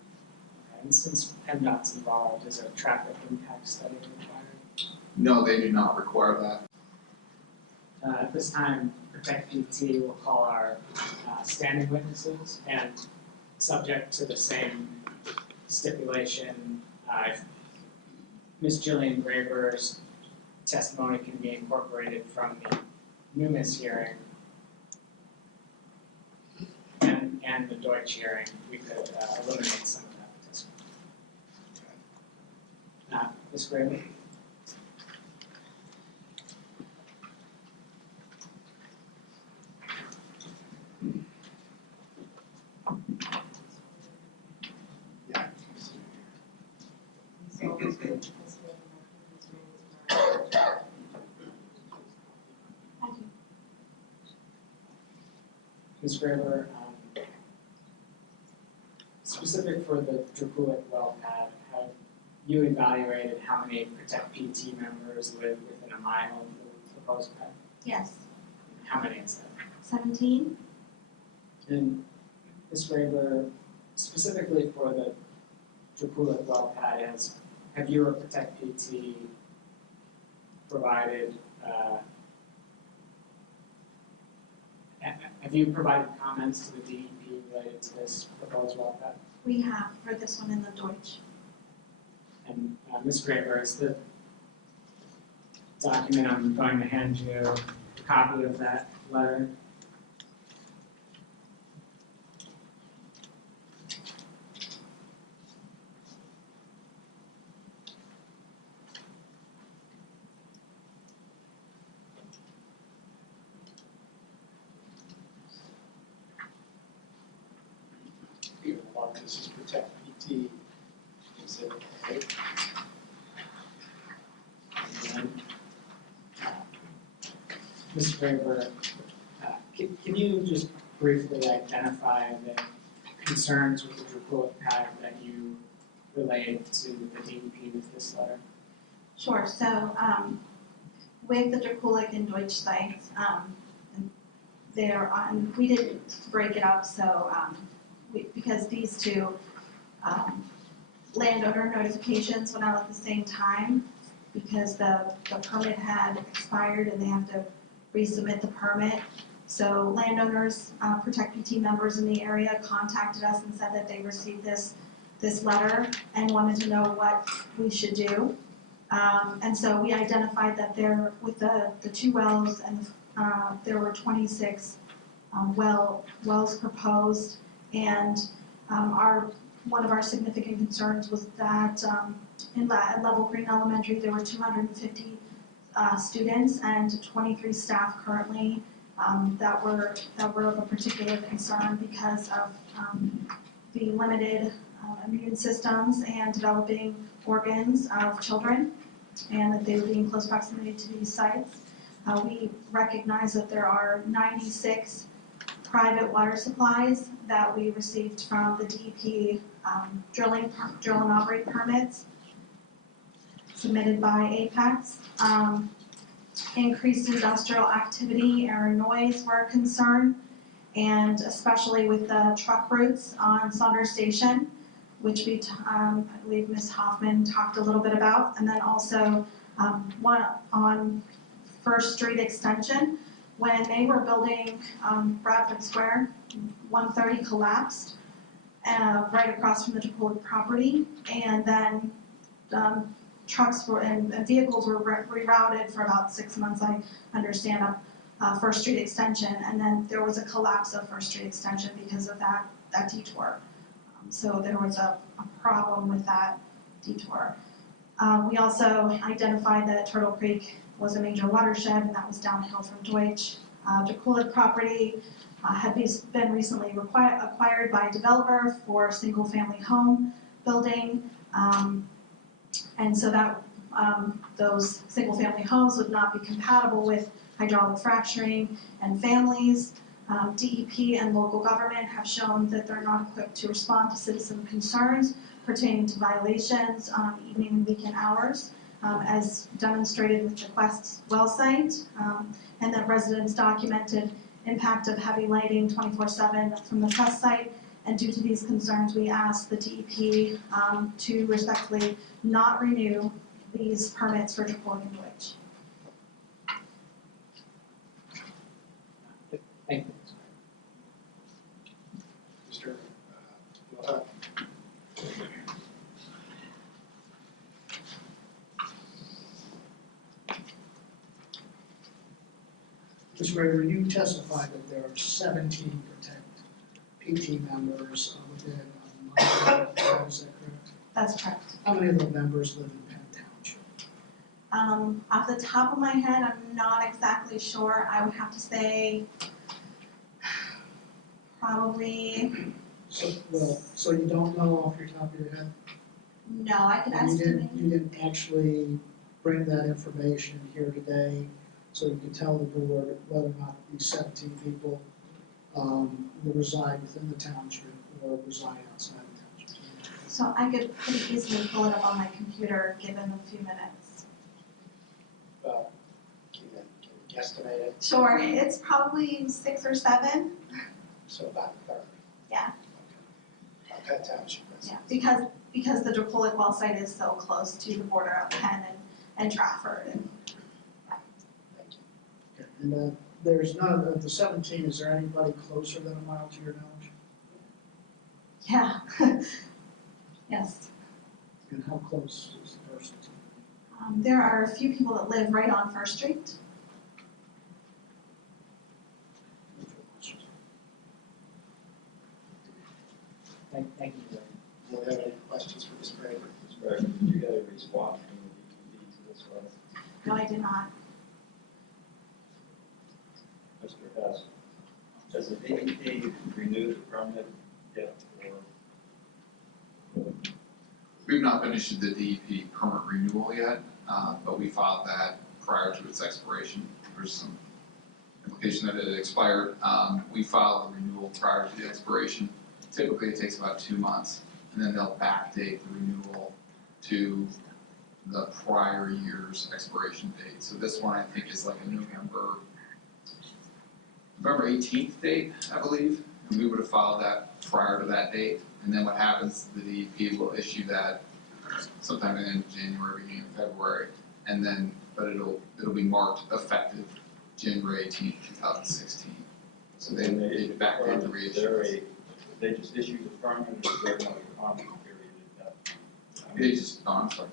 And since PennDOT's involved, is a traffic impact study required? No, they do not require that. At this time, Protect PT will call our standing witnesses, and subject to the same stipulation, if Ms. Jillian Graber's testimony can be incorporated from the Numis hearing, and the Deutsch hearing, we could eliminate some of that testimony. Ms. Grayley? Yeah. These all these were testimony of my Ms. Graber, specific for the Drakulic well pad, have you evaluated how many Protect PT members live within a mile of the proposed pad? Yes, How many is that? 17? And Ms. Graber, specifically for the Drakulic well pad, have you or Protect PT provided, have you provided comments to the DEP related to this proposed well pad? We have for this one in the Deutsch. And Ms. Graber, is the document I'm going to hand you a copy of that letter? People mark this as Protect PT, exhibit A. And then, Ms. Graber, can you just briefly identify the concerns with the Drakulic pad that you relayed to the DEP with this letter? Sure, so with the Drakulic and Deutsch sites, we didn't break it up, so because these two landowner notifications went out at the same time, because the permit had expired and they have to resubmit the permit. So landowners, Protect PT members in the area contacted us and said that they received this letter and wanted to know what we should do. And so we identified that there, with the two wells, and there were 26 wells proposed, and one of our significant concerns was that at Level Green Elementary there were 250 students and 23 staff currently that were of a particular concern because of the limited immune systems and developing organs of children, and that they would be in close proximity to these sites. We recognize that there are 96 private water supplies that we received from the DEP drill and operate permits submitted by Apex. Increased industrial activity and noise were a concern, and especially with the truck routes on Saunders Station, which I believe Ms. Hoffman talked a little bit about, and then also one on First Street Extension. When they were building Bradford Square, 130 collapsed right across from the Drakulic property, and then trucks and vehicles were rerouted for about 6 months, I understand, up First Street Extension, and then there was a collapse of First Street Extension because of that detour. So there was a problem with that detour. We also identified that Turtle Creek was a major watershed, and that was downhill from Deutsch. Drakulic property had been recently acquired by a developer for single-family home building, and so that those single-family homes would not be compatible with hydraulic fracturing and families. DEP and local government have shown that they're not equipped to respond to citizen concerns pertaining to violations on evening and weekend hours, as demonstrated with the Quest well site, and that residents documented impact of heavy lighting 24/7 from the Quest site. And due to these concerns, we asked the DEP to respectfully not renew these permits for Drakulic and Deutsch. Thank you. Mr. Wilhite. Mr. Graber, you testified that there are 17 Protect PT members within a mile, is that correct? That's correct. How many of the members live in Penn Township? Off the top of my head, I'm not exactly sure. I would have to say probably, So you don't know off your top of your head? no, I could And estimate. you didn't actually bring that information here today, so you could tell the board whether or not these 17 people will reside within the township or reside outside the township. So I could pretty easily pull it up on my computer, given a few minutes. Can you guesstimate it? Sure, it's probably 6 or 7. So about a third. Yeah. Penn Township, that's. Yeah, because the Drakulic well site is so close to the border of Penn and Trafford and Thank you. Okay, and there's none of the 17, is there anybody closer than a mile to your knowledge? yeah. Yes. And how close is the person to There are a few people that live right on First Street. you? Thank you, Larry. Do you have any questions for Ms. Braver? Ms. Berger, did you get a response from the DEP to this one? No, I did not. Mr. Hess, has the DEP renewed the permit yet, or? We've not been issued the DEP permit renewal yet, but we filed that prior to its expiration. There's some implication that it had expired. We filed the renewal prior to the expiration. Typically, it takes about 2 months, and then they'll backdate the renewal to the prior year's expiration date. So this one, I think, is like a November 18th date, I believe, and we would have filed that prior to that date. And then what happens, the DEP will issue that sometime in the end of January, beginning of February, and then, but it'll be marked effective January 18th, 2016. So they backdate the reissue. They just issued the permit, or is there another comment period at that time? They just, oh, I'm sorry.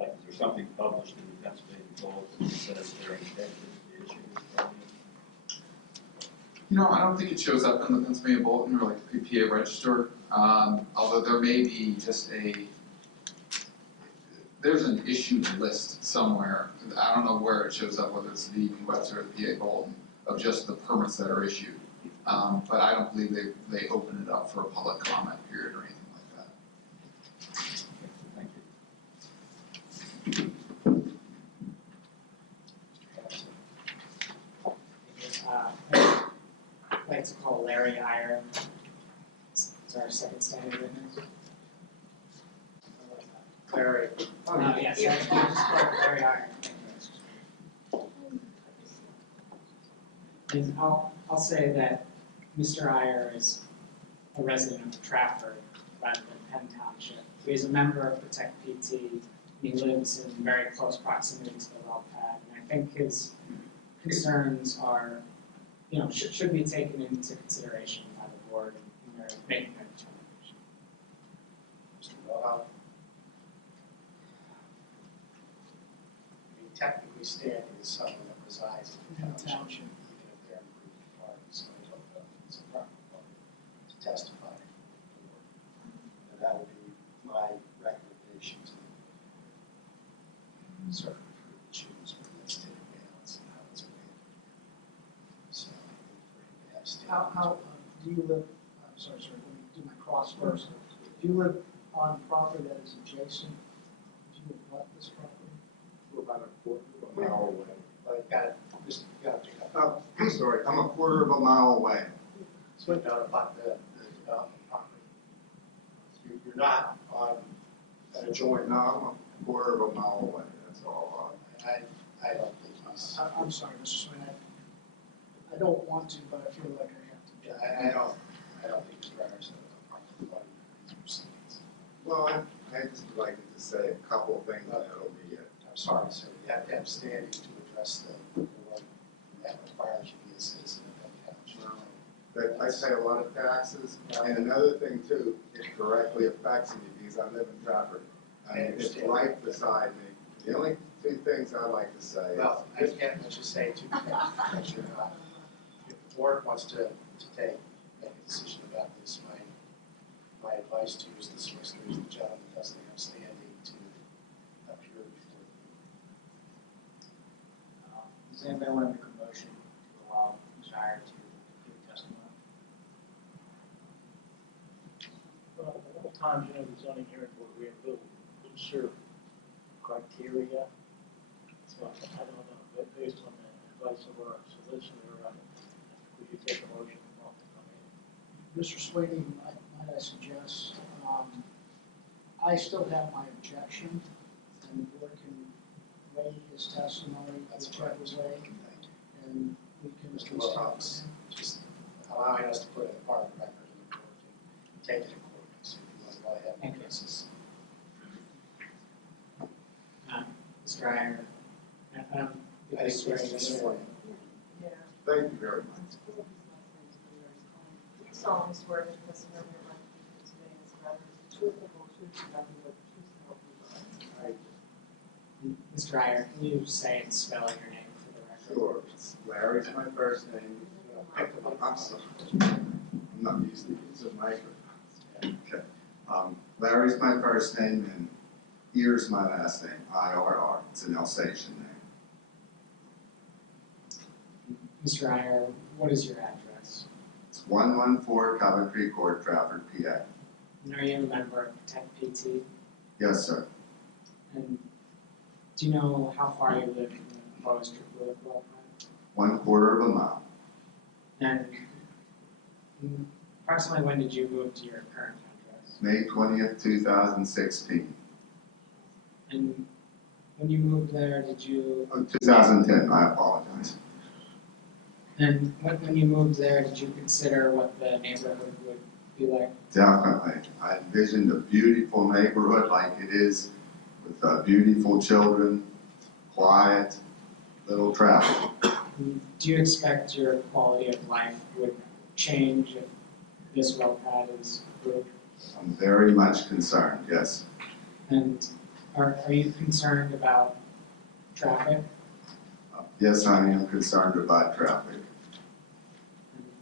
Like, is there something published in the Pennsylvania Bulletin that says they're intended to issue this permit? You know, I don't think it shows up in the Pennsylvania Bulletin or like the PPA register, although there may be just there's an issued list somewhere. I don't know where it shows up, whether it's the DEP website or the PA Bulletin, of just the permits that are issued. But I don't believe they open it up for a public comment period or anything like that. Thank you. I'd like to call Larry Iyer. Is our second standing witness? Larry. Yes, just call Larry Iyer. And I'll say that Mr. Iyer is a resident of Trafford rather than Penn Township. He's a member of Protect PT. He lives in very close proximity to the well pad. And I think his concerns are, should be taken into consideration by the board in their making their determination. Mr. Wilhelm? I mean, technically, standing is someone that resides in the township, even if they're in group parties, so I don't know if it's a proper party to testify for the board. And that would be my recommendation to the board. Certainly for the choose, but that's typically how it's arranged. So I think for him to have standing. How do you live, I'm sorry, let me do my cross first. Do you live on property that is adjacent to what this property? We're about a quarter of a mile away. But you gotta pick up. I'm sorry, I'm a quarter of a mile away. So about the development property. You're not on an adjoining. No, I'm a quarter of a mile away, that's all. I don't think he's, I'm sorry, Mr. Swain, I don't want to, but I feel like I have to. I don't think Mr. Ryer's a proper party for these proceedings. Well, I just would like to say a couple of things and that'll be it. I'm sorry, sir, you have to have standing to address the board, and that requires you to be a citizen of the township. But I pay a lot of taxes, and another thing too, it directly affects me because I live in Trafford. I It's understand. right beside me. The only two things I'd like to say. Well, I can't, let's just say two things. If the board wants to make a decision about this, my advice to you as the solicitor is the gentleman doesn't have standing to appear before the Does anybody want to make a motion to allow Mr. Iyer to give testimony? Well, a lot of times, the zoning hearing board, we have a little looser criteria. So I don't know, but based on the advice of our solicitor, we should take a motion off the committee. Mr. Sweeney, might I suggest, I still have my objection, and the board can weigh his testimony, That's whichever correct. way, and we can. Mr. Wilcox, just allowing us to put it part of the record in the court and take it in court. So if you want to go ahead and address this. Mr. Iyer, I just swear to swear. Yeah. Thank you very much. Do you solemnly swear that the testimony you're about to give today in this matter is the truth, the whole truth, and nothing but the truth, so help you God? Mr. Iyer, can you say and spell your name for the record? Sure, it's Larry's my first name. I'm sorry. I'm not used to using microphones. Okay. Larry's my first name and Ear's my last name, IRR. It's an Alsatian name. Mr. Iyer, what is your address? It's 114 Coventry Court, Trafford, PA. And are you a member of Tech PT? Yes, sir. And do you know how far you live from the proposed Drakulic well pad? 1/4 of a mile. And approximately when did you move to your current address? May 20th, 2016. And when you moved there, did you, Oh, 2010, I apologize. and when you moved there, did you consider what the neighborhood would be like? Definitely. I envisioned a beautiful neighborhood like it is, with beautiful children, quiet, little traffic. And do you expect your quality of life would change if this well pad is approved? I'm very much concerned, yes. And are you concerned about traffic? Yes, I am concerned about traffic.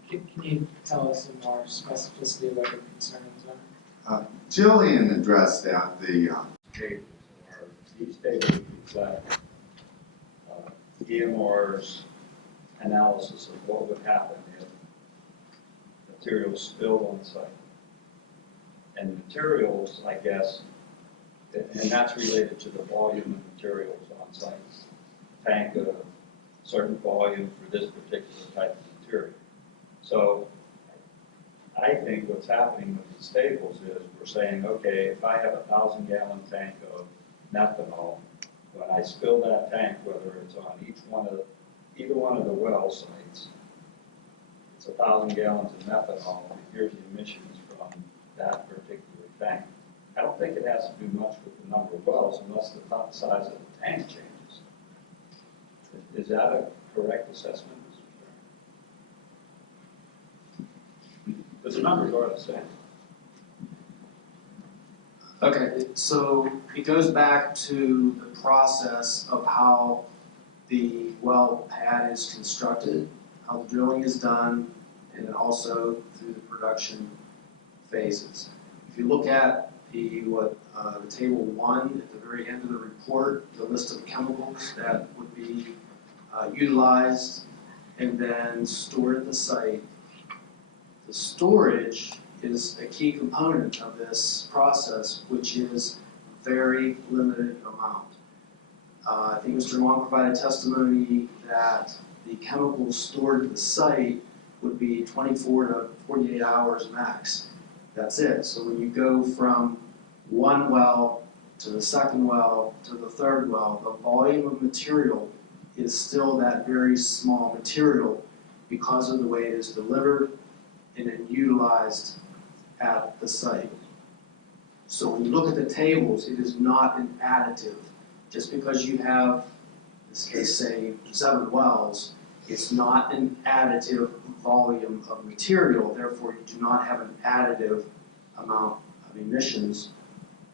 Can you tell us in more specificity what your concerns are? Jillian addressed out the tables, or each table reflect EMR's analysis of what would happen if materials spilled on site. And materials, I guess, and that's related to the volume of materials on site. Tank of certain volume for this particular type of material. So I think what's happening with these tables is we're saying, okay, if I have a 1,000-gallon tank of methanol, when I spill that tank, whether it's on either one of the well sites, it's 1,000 gallons of methanol, and here's the emissions from that particular tank. I don't think it has to do much with the number of wells unless the size of the tank changes. Is that a correct assessment, Mr. Chairman? Because the numbers are the same. Okay, so it goes back to the process of how the well pad is constructed, how the drilling is done, and then also through the production phases. If you look at the table 1 at the very end of the report, the list of chemicals that would be utilized and then stored at the site, the storage is a key component of this process, which is very limited amount. I think Mr. Long provided testimony that the chemicals stored at the site would be 24 to 48 hours max. That's it. So when you go from one well to the second well to the third well, the volume of material is still that very small material because of the way it is delivered and then utilized at the site. So when you look at the tables, it is not an additive. Just because you have, in this case, say 7 wells, it's not an additive volume of material, therefore you do not have an additive amount of emissions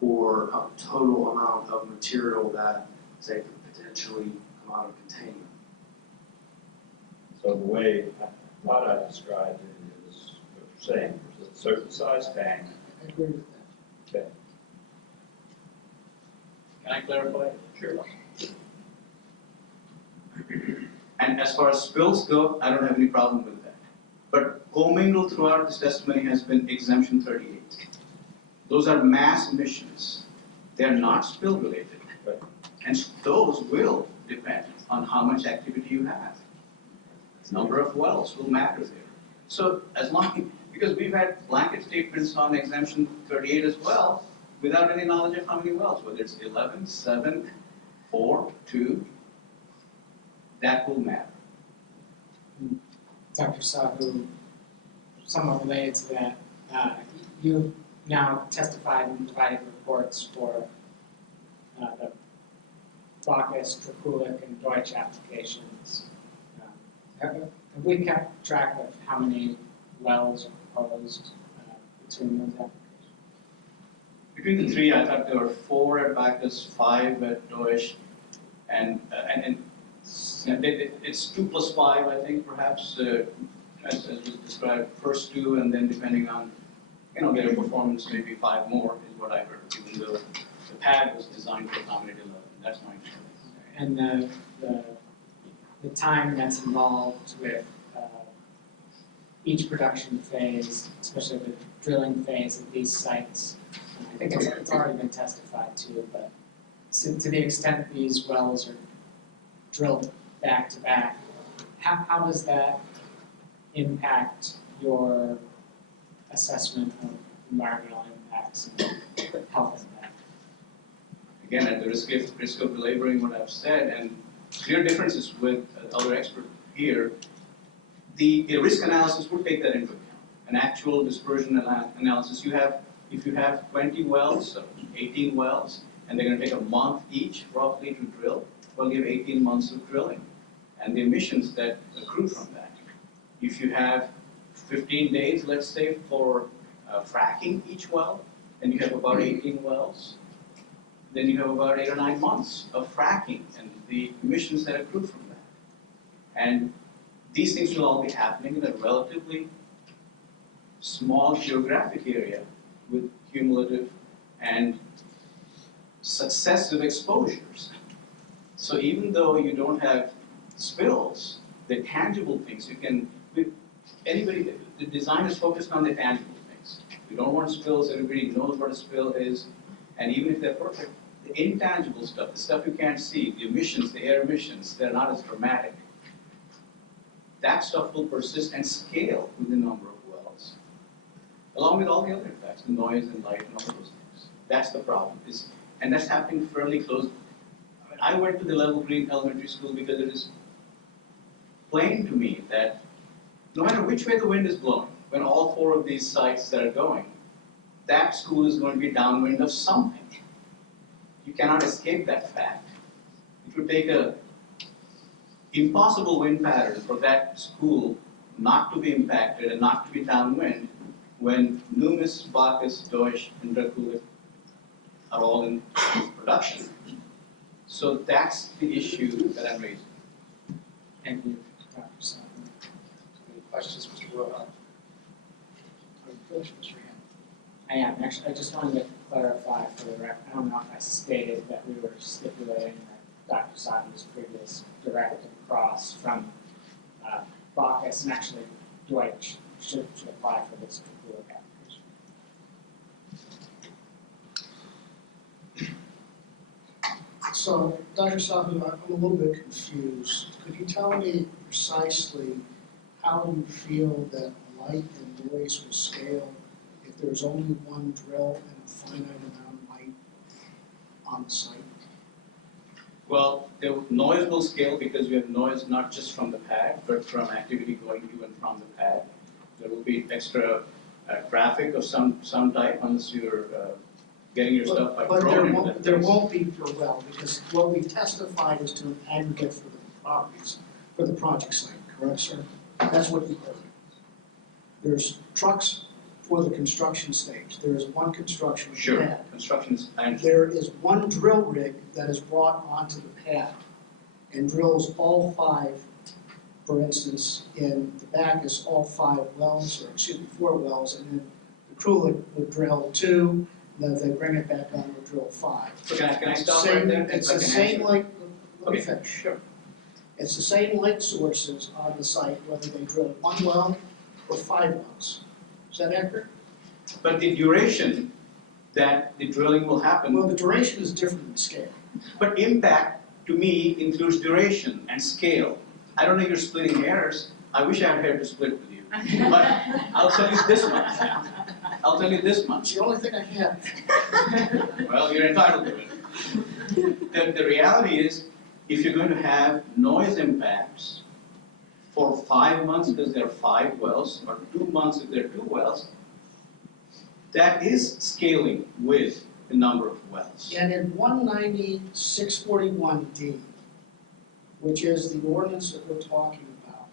or a total amount of material that, say, could potentially come out of containment. So the way I thought I described it is what you're saying, there's a certain size tank. I agree with that. Can I clarify? Sure. And as far as spills go, I don't have any problem with that. But commingled throughout this testimony has been exemption 38. Those are mass emissions. They are not spill related. Right. And those will depend on how much activity you have. Number of wells will matter there. So as long, because we've had blanket statements on exemption 38 as well, without any knowledge of how many wells, whether it's 11, 7, 4, 2, that will matter. Dr. Sahu, somewhat related to that, you now testified and provided reports for the Bacchus, Drakulic, and Deutsch applications. Have we kept track of how many wells are proposed between those applications? Between the three, I thought there were 4 at Bacchus, 5 at Deutsch, and it's 2 plus 5, I think, perhaps, as was described, first 2, and then depending on, their performance, maybe 5 more is what I heard, even though the pad was designed to accommodate 11. That's my understanding. And the time that's involved with each production phase, especially the drilling phase of these sites, I think it's already been testified to, but to the extent these wells are drilled back to back, how does that impact your assessment of environmental impacts and health impact? Again, at the risk of belaboring what I've said, and clear differences with other experts here, the risk analysis would take that into account. An actual dispersion analysis, if you have 20 wells, so 18 wells, and they're going to take a month each roughly to drill, well, you have 18 months of drilling, and the emissions that accrue from that. If you have 15 days, let's say, for fracking each well, and you have about 18 wells, then you have about 8 or 9 months of fracking and the emissions that accrue from that. And these things will all be happening in a relatively small geographic area with cumulative and successive exposures. So even though you don't have spills, the tangible things the design is focused on the tangible things. We don't want spills, everybody knows what a spill is, and even if they're perfect, the intangible stuff, the stuff you can't see, the emissions, the air emissions, they're not as dramatic. That stuff will persist and scale with the number of wells, along with all the other effects, the noise and light and all those things. That's the problem, and that's happening fairly close. I went to the Level Green Elementary School because it is plain to me that no matter which way the wind is blowing, when all 4 of these sites that are going, that school is going to be downwind of something. You cannot escape that fact. It would take an impossible wind pattern for that school not to be impacted and not to be downwind when Numis, Bacchus, Deutsch, and Drakulic are all in production. So that's the issue that I'm raising. Thank you, Dr. Sahu. Any questions, Mr. Wilhelm? Are you finished, Mr. Hand? I am, actually, I just wanted to clarify for the record, I don't know if I stated that we were stipulating that Dr. Sahu's previous direct and cross from Bacchus and actually Deutsch should apply for this particular application. So, Dr. Sahu, I'm a little bit confused. Could you tell me precisely how you feel that light and noise will scale if there's only one drill and a finite amount of light on the site? Well, the noise will scale because you have noise not just from the pad, but from activity going to and from the pad. There will be extra traffic of some type unless you're getting your stuff by drone into that There place. won't be per well, because what we've testified is to an aggregate for the properties, for the project site, correct, sir? That's what you heard. There's trucks for the construction stage. There is one construction pad. Sure, construction is, I understand. There is one drill rig that is brought onto the pad and drills all 5 for instance, in the Bacchus, all 5 wells, or excuse me, 4 wells, and then Drakulic would drill 2, then if they bring it back on, would drill 5. So can I stop right there? It's If I the can same answer? like, let me Okay, finish. sure. It's the same light sources on the site, whether they drill 1 well or 5 wells. Is that accurate? But the duration that the drilling will happen. Well, the duration is different than scale. But impact, to me, includes duration and scale. I don't know if you're splitting hairs. I wish I had hair to split with you. But I'll tell you this much. I'll tell you this It's much. the only thing I have. Well, you're entitled to it. The reality is, if you're going to have noise impacts for 5 months because there are 5 wells, or 2 months if there are 2 wells, that is scaling with the number of wells. And in 190-641D, which is the ordinance that we're talking about,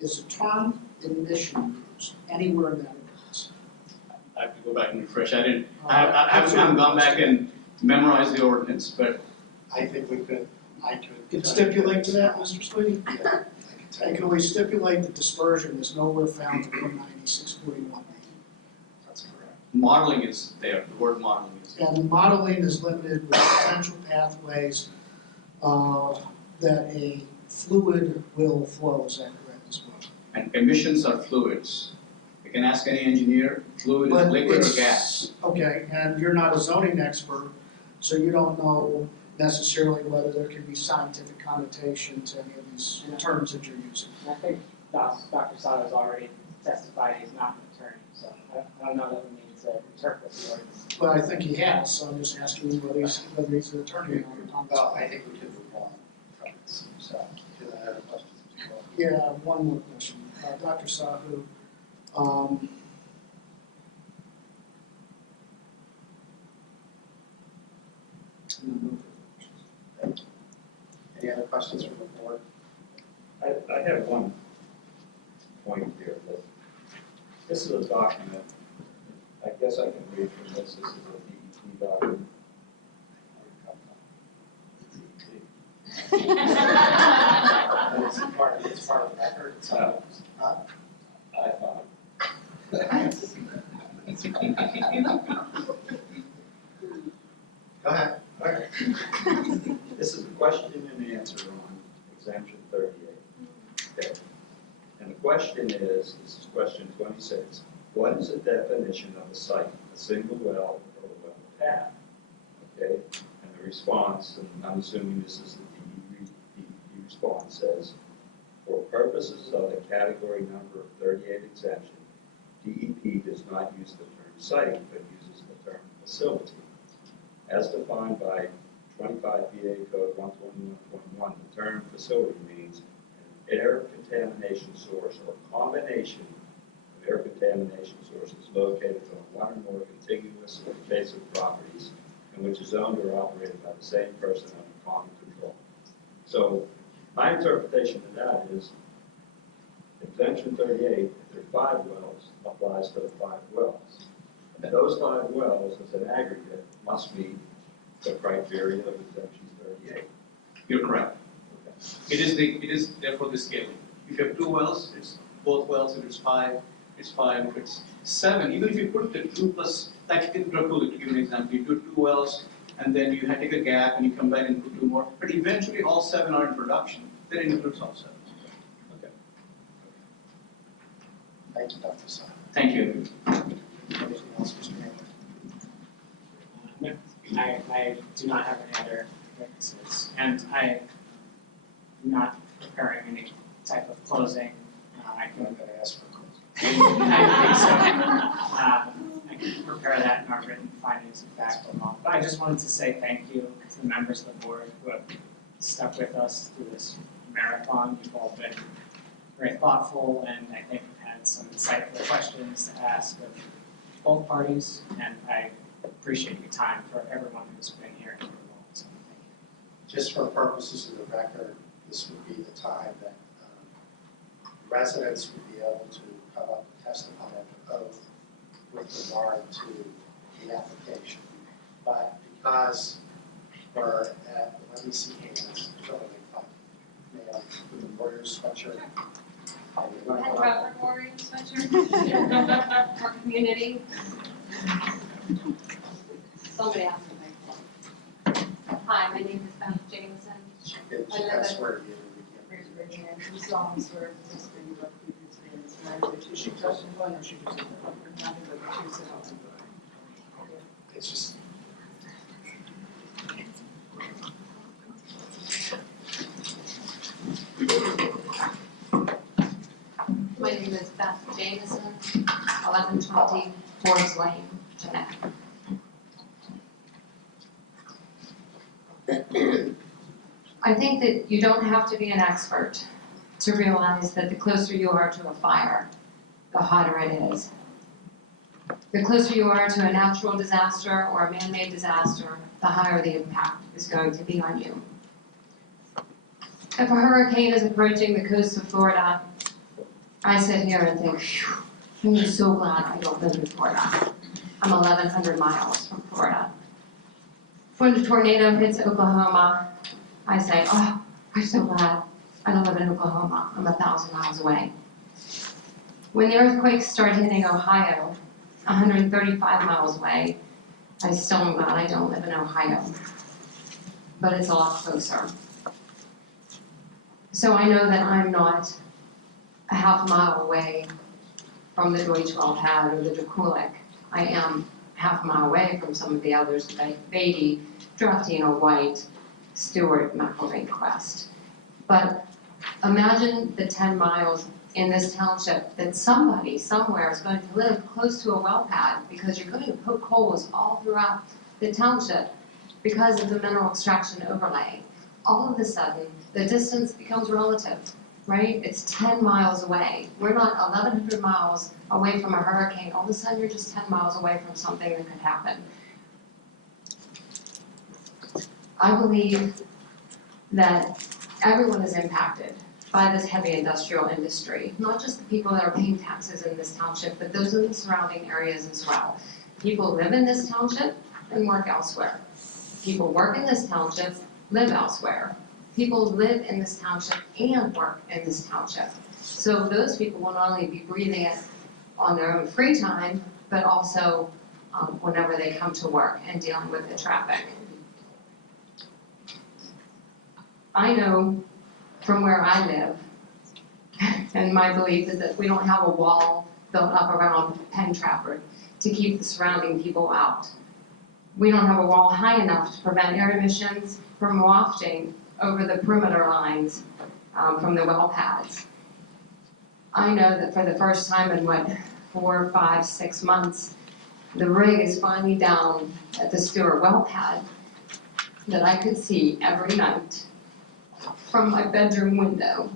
is a term emission groups anywhere in that ordinance. I have to go back and refresh. I haven't gone back and memorized the ordinance, but I think I could. Can stipulate to that, Mr. Sweeney? Yeah, I can tell And you, can we stipulate that dispersion is nowhere found in 190-641D? that's correct. modeling is there. The word modeling is there. And the modeling is limited with potential pathways that a fluid will flow, is that correct as well? And emissions are fluids. You can ask any engineer, fluid is But liquid or it's- gas. Okay, and you're not a zoning expert, so you don't know necessarily whether there can be scientific connotation to any of these terms that you're using. And I think Dr. Sato has already testified he's not an attorney, so I don't know that we need to interpret the ordinance. But I think he has, so I'm just asking you whether he's an attorney on this. Well, I think we could move on from this, so, do you have other questions? Mr. Wilkie? Yeah, one more question. Dr. Sahu, Any other questions from the board? I have one point here, that this is a document, I guess I can read from this is a DEP document. It's part of the record, it's I thought. Go ahead. Okay. This is a question and answer on exemption 38. Okay. And the question is, this is question 26, what is the definition of a site, a single well or a well pad? Okay, and the response, and I'm assuming this is the DEP response, says, for purposes of the category number 38 exemption, DEP does not use the term site, but uses the term facility. As defined by 25 VA Code 121.1, the term facility means an air contamination source or combination of air contamination sources located on one or more contiguous or adjacent properties and which is owned or operated by the same person under common control. So my interpretation of that is exemption 38, if there are 5 wells, applies to the 5 wells. And those 5 wells, as an aggregate, must meet the criteria of exemption 38. You're correct. It is therefore the scaling. If you have 2 wells, it's both wells. If it's 5, it's 5. If it's 7, even if you put the 2 plus, like in Drakulic, to give an example, you do 2 wells and then you take a gap and you come back and put 2 more. But eventually all 7 are in production. Then it includes all 7. Okay. Thank you, Dr. Simon. Thank you. Anything else, Mr. Mayor? I do not have any other witnesses, and I am not preparing any type of closing. I I'm can, not going to ask for a closing. I can prepare that in our written findings of fact along. But I just wanted to say thank you to the members of the board who have stuck with us through this marathon. You've all been very thoughtful and I think had some insightful questions to ask of both parties, and I appreciate your time for everyone who's been here for a long time. Thank you. Just for purposes of the record, this would be the time that residents would be able to come up and testify under oath with regard to the application. But because we're at, let me see hands, showing me, may I put the lawyer's sweatshirt? traffic warning, Spencer? Our community? Somebody asked me. Hi, my name is Beth Jameson. That's where you. Raise your right hand. You solemnly swear to participate in what previously in this matter that you Is she should testifying or she just? nothing but the truth so help you It's just. My name is Beth Jameson, 1120 Forbes Lane, Jeanette. I think that you don't have to be an expert to realize that the closer you are to a fire, the hotter it is. The closer you are to a natural disaster or a man-made disaster, the higher the impact is going to be on you. If a hurricane is approaching the coast of Florida, I sit here and think, phew, I'm so glad I don't live in Florida. I'm 1,100 miles from Florida. When the tornado hits Oklahoma, I say, oh, I'm so glad I don't live in Oklahoma. I'm 1,000 miles away. When the earthquakes start hitting Ohio, 135 miles away, I still am glad I don't live in Ohio. But it's a lot closer. So I know that I'm not a half mile away from the Deutsche Well pad or the Drakulic. I am half a mile away from some of the others, like Beatty, Draftina, White, Stewart, McElvain, Quest. But imagine the 10 miles in this township that somebody somewhere is going to live close to a well pad because you're going to poke holes all throughout the township because of the mineral extraction overlay. All of a sudden, the distance becomes relative, right? It's 10 miles away. We're not 1,100 miles away from a hurricane. All of a sudden, you're just 10 miles away from something that could happen. I believe that everyone is impacted by this heavy industrial industry, not just the people that are paying taxes in this township, but those in the surrounding areas as well. People live in this township and work elsewhere. People work in this township, live elsewhere. People live in this township and work in this township. So those people will not only be breathing it on their own free time, but also whenever they come to work and dealing with the traffic. I know from where I live, and my belief is that we don't have a wall built up around Penn to keep the surrounding people out. We don't have a wall high enough to prevent air emissions from wafting over the perimeter lines from the well pads. I know that for the first time in 4, 5, 6 months, the rig is finally down at the Stewart well pad that I could see every night from my bedroom window.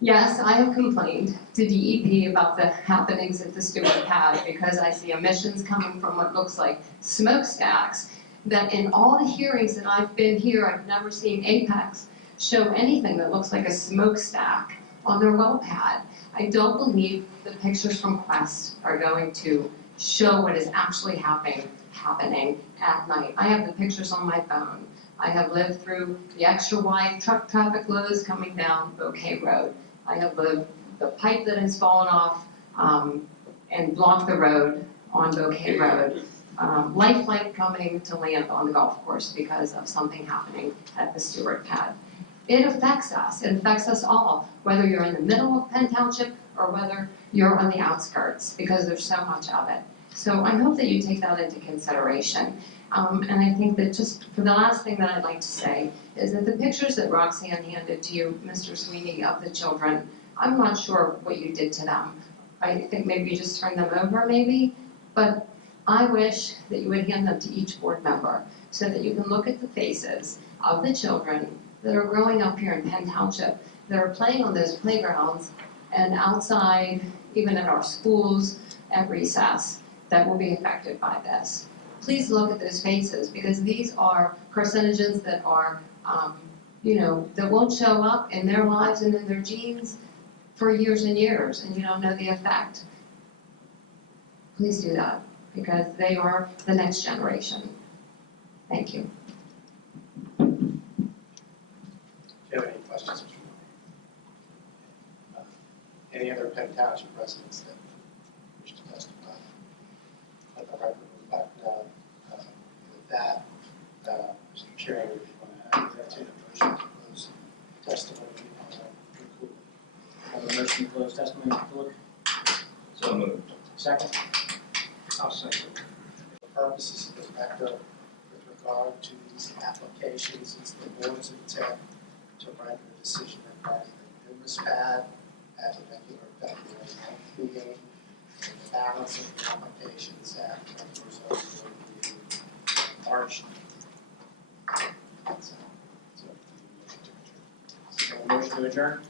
Yes, I have complained to DEP about the happenings at the Stewart pad because I see emissions coming from what looks like smokestacks that in all the hearings that I've been here, I've never seen Apex show anything that looks like a smokestack on their well pad. I don't believe the pictures from Quest are going to show what is actually happening at night. I have the pictures on my phone. I have lived through the extra wide truck traffic loads coming down Bouquet Road. I have lived the pipe that has fallen off and blocked the road on Bouquet Road. Life flight coming to land on the golf course because of something happening at the Stewart pad. It affects us. It affects us all, whether you're in the middle of Penn Township or whether you're on the outskirts, because there's so much of it. So I hope that you take that into consideration. And I think that just for the last thing that I'd like to say is that the pictures that Roxanne handed to you, Mr. Sweeney, of the children, I'm not sure what you did to them. I think maybe you just turned them over maybe, but I wish that you would hand them to each board member so that you can look at the faces of the children that are growing up here in Penn Township, that are playing on those playgrounds and outside, even at our schools at recess, that will be affected by this. Please look at those faces, because these are carcinogens that are, that won't show up in their lives and in their genes for years and years, and you don't know the effect. Please do that, because they are the next generation. Thank you. Do you have any questions? Any other Penn Township residents that wish to testify? Let the record reflect, with that, Mr. Chair, if you want to entertain a motion to close testimony on Drakulic. Have a motion to close testimony, Mr. Cook. So moved. Second? I'll second. For purposes of the record, with regard to these applications, it's the board's intent to render a decision regarding the numerous pad at a regular February 9th meeting, and the balance of the applications at regular zoning board meeting in March. So a motion to adjourn?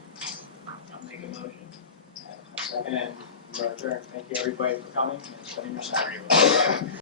I'll make a motion. Second, and we're adjourned. Thank you, everybody, for coming and spending your Saturday with us.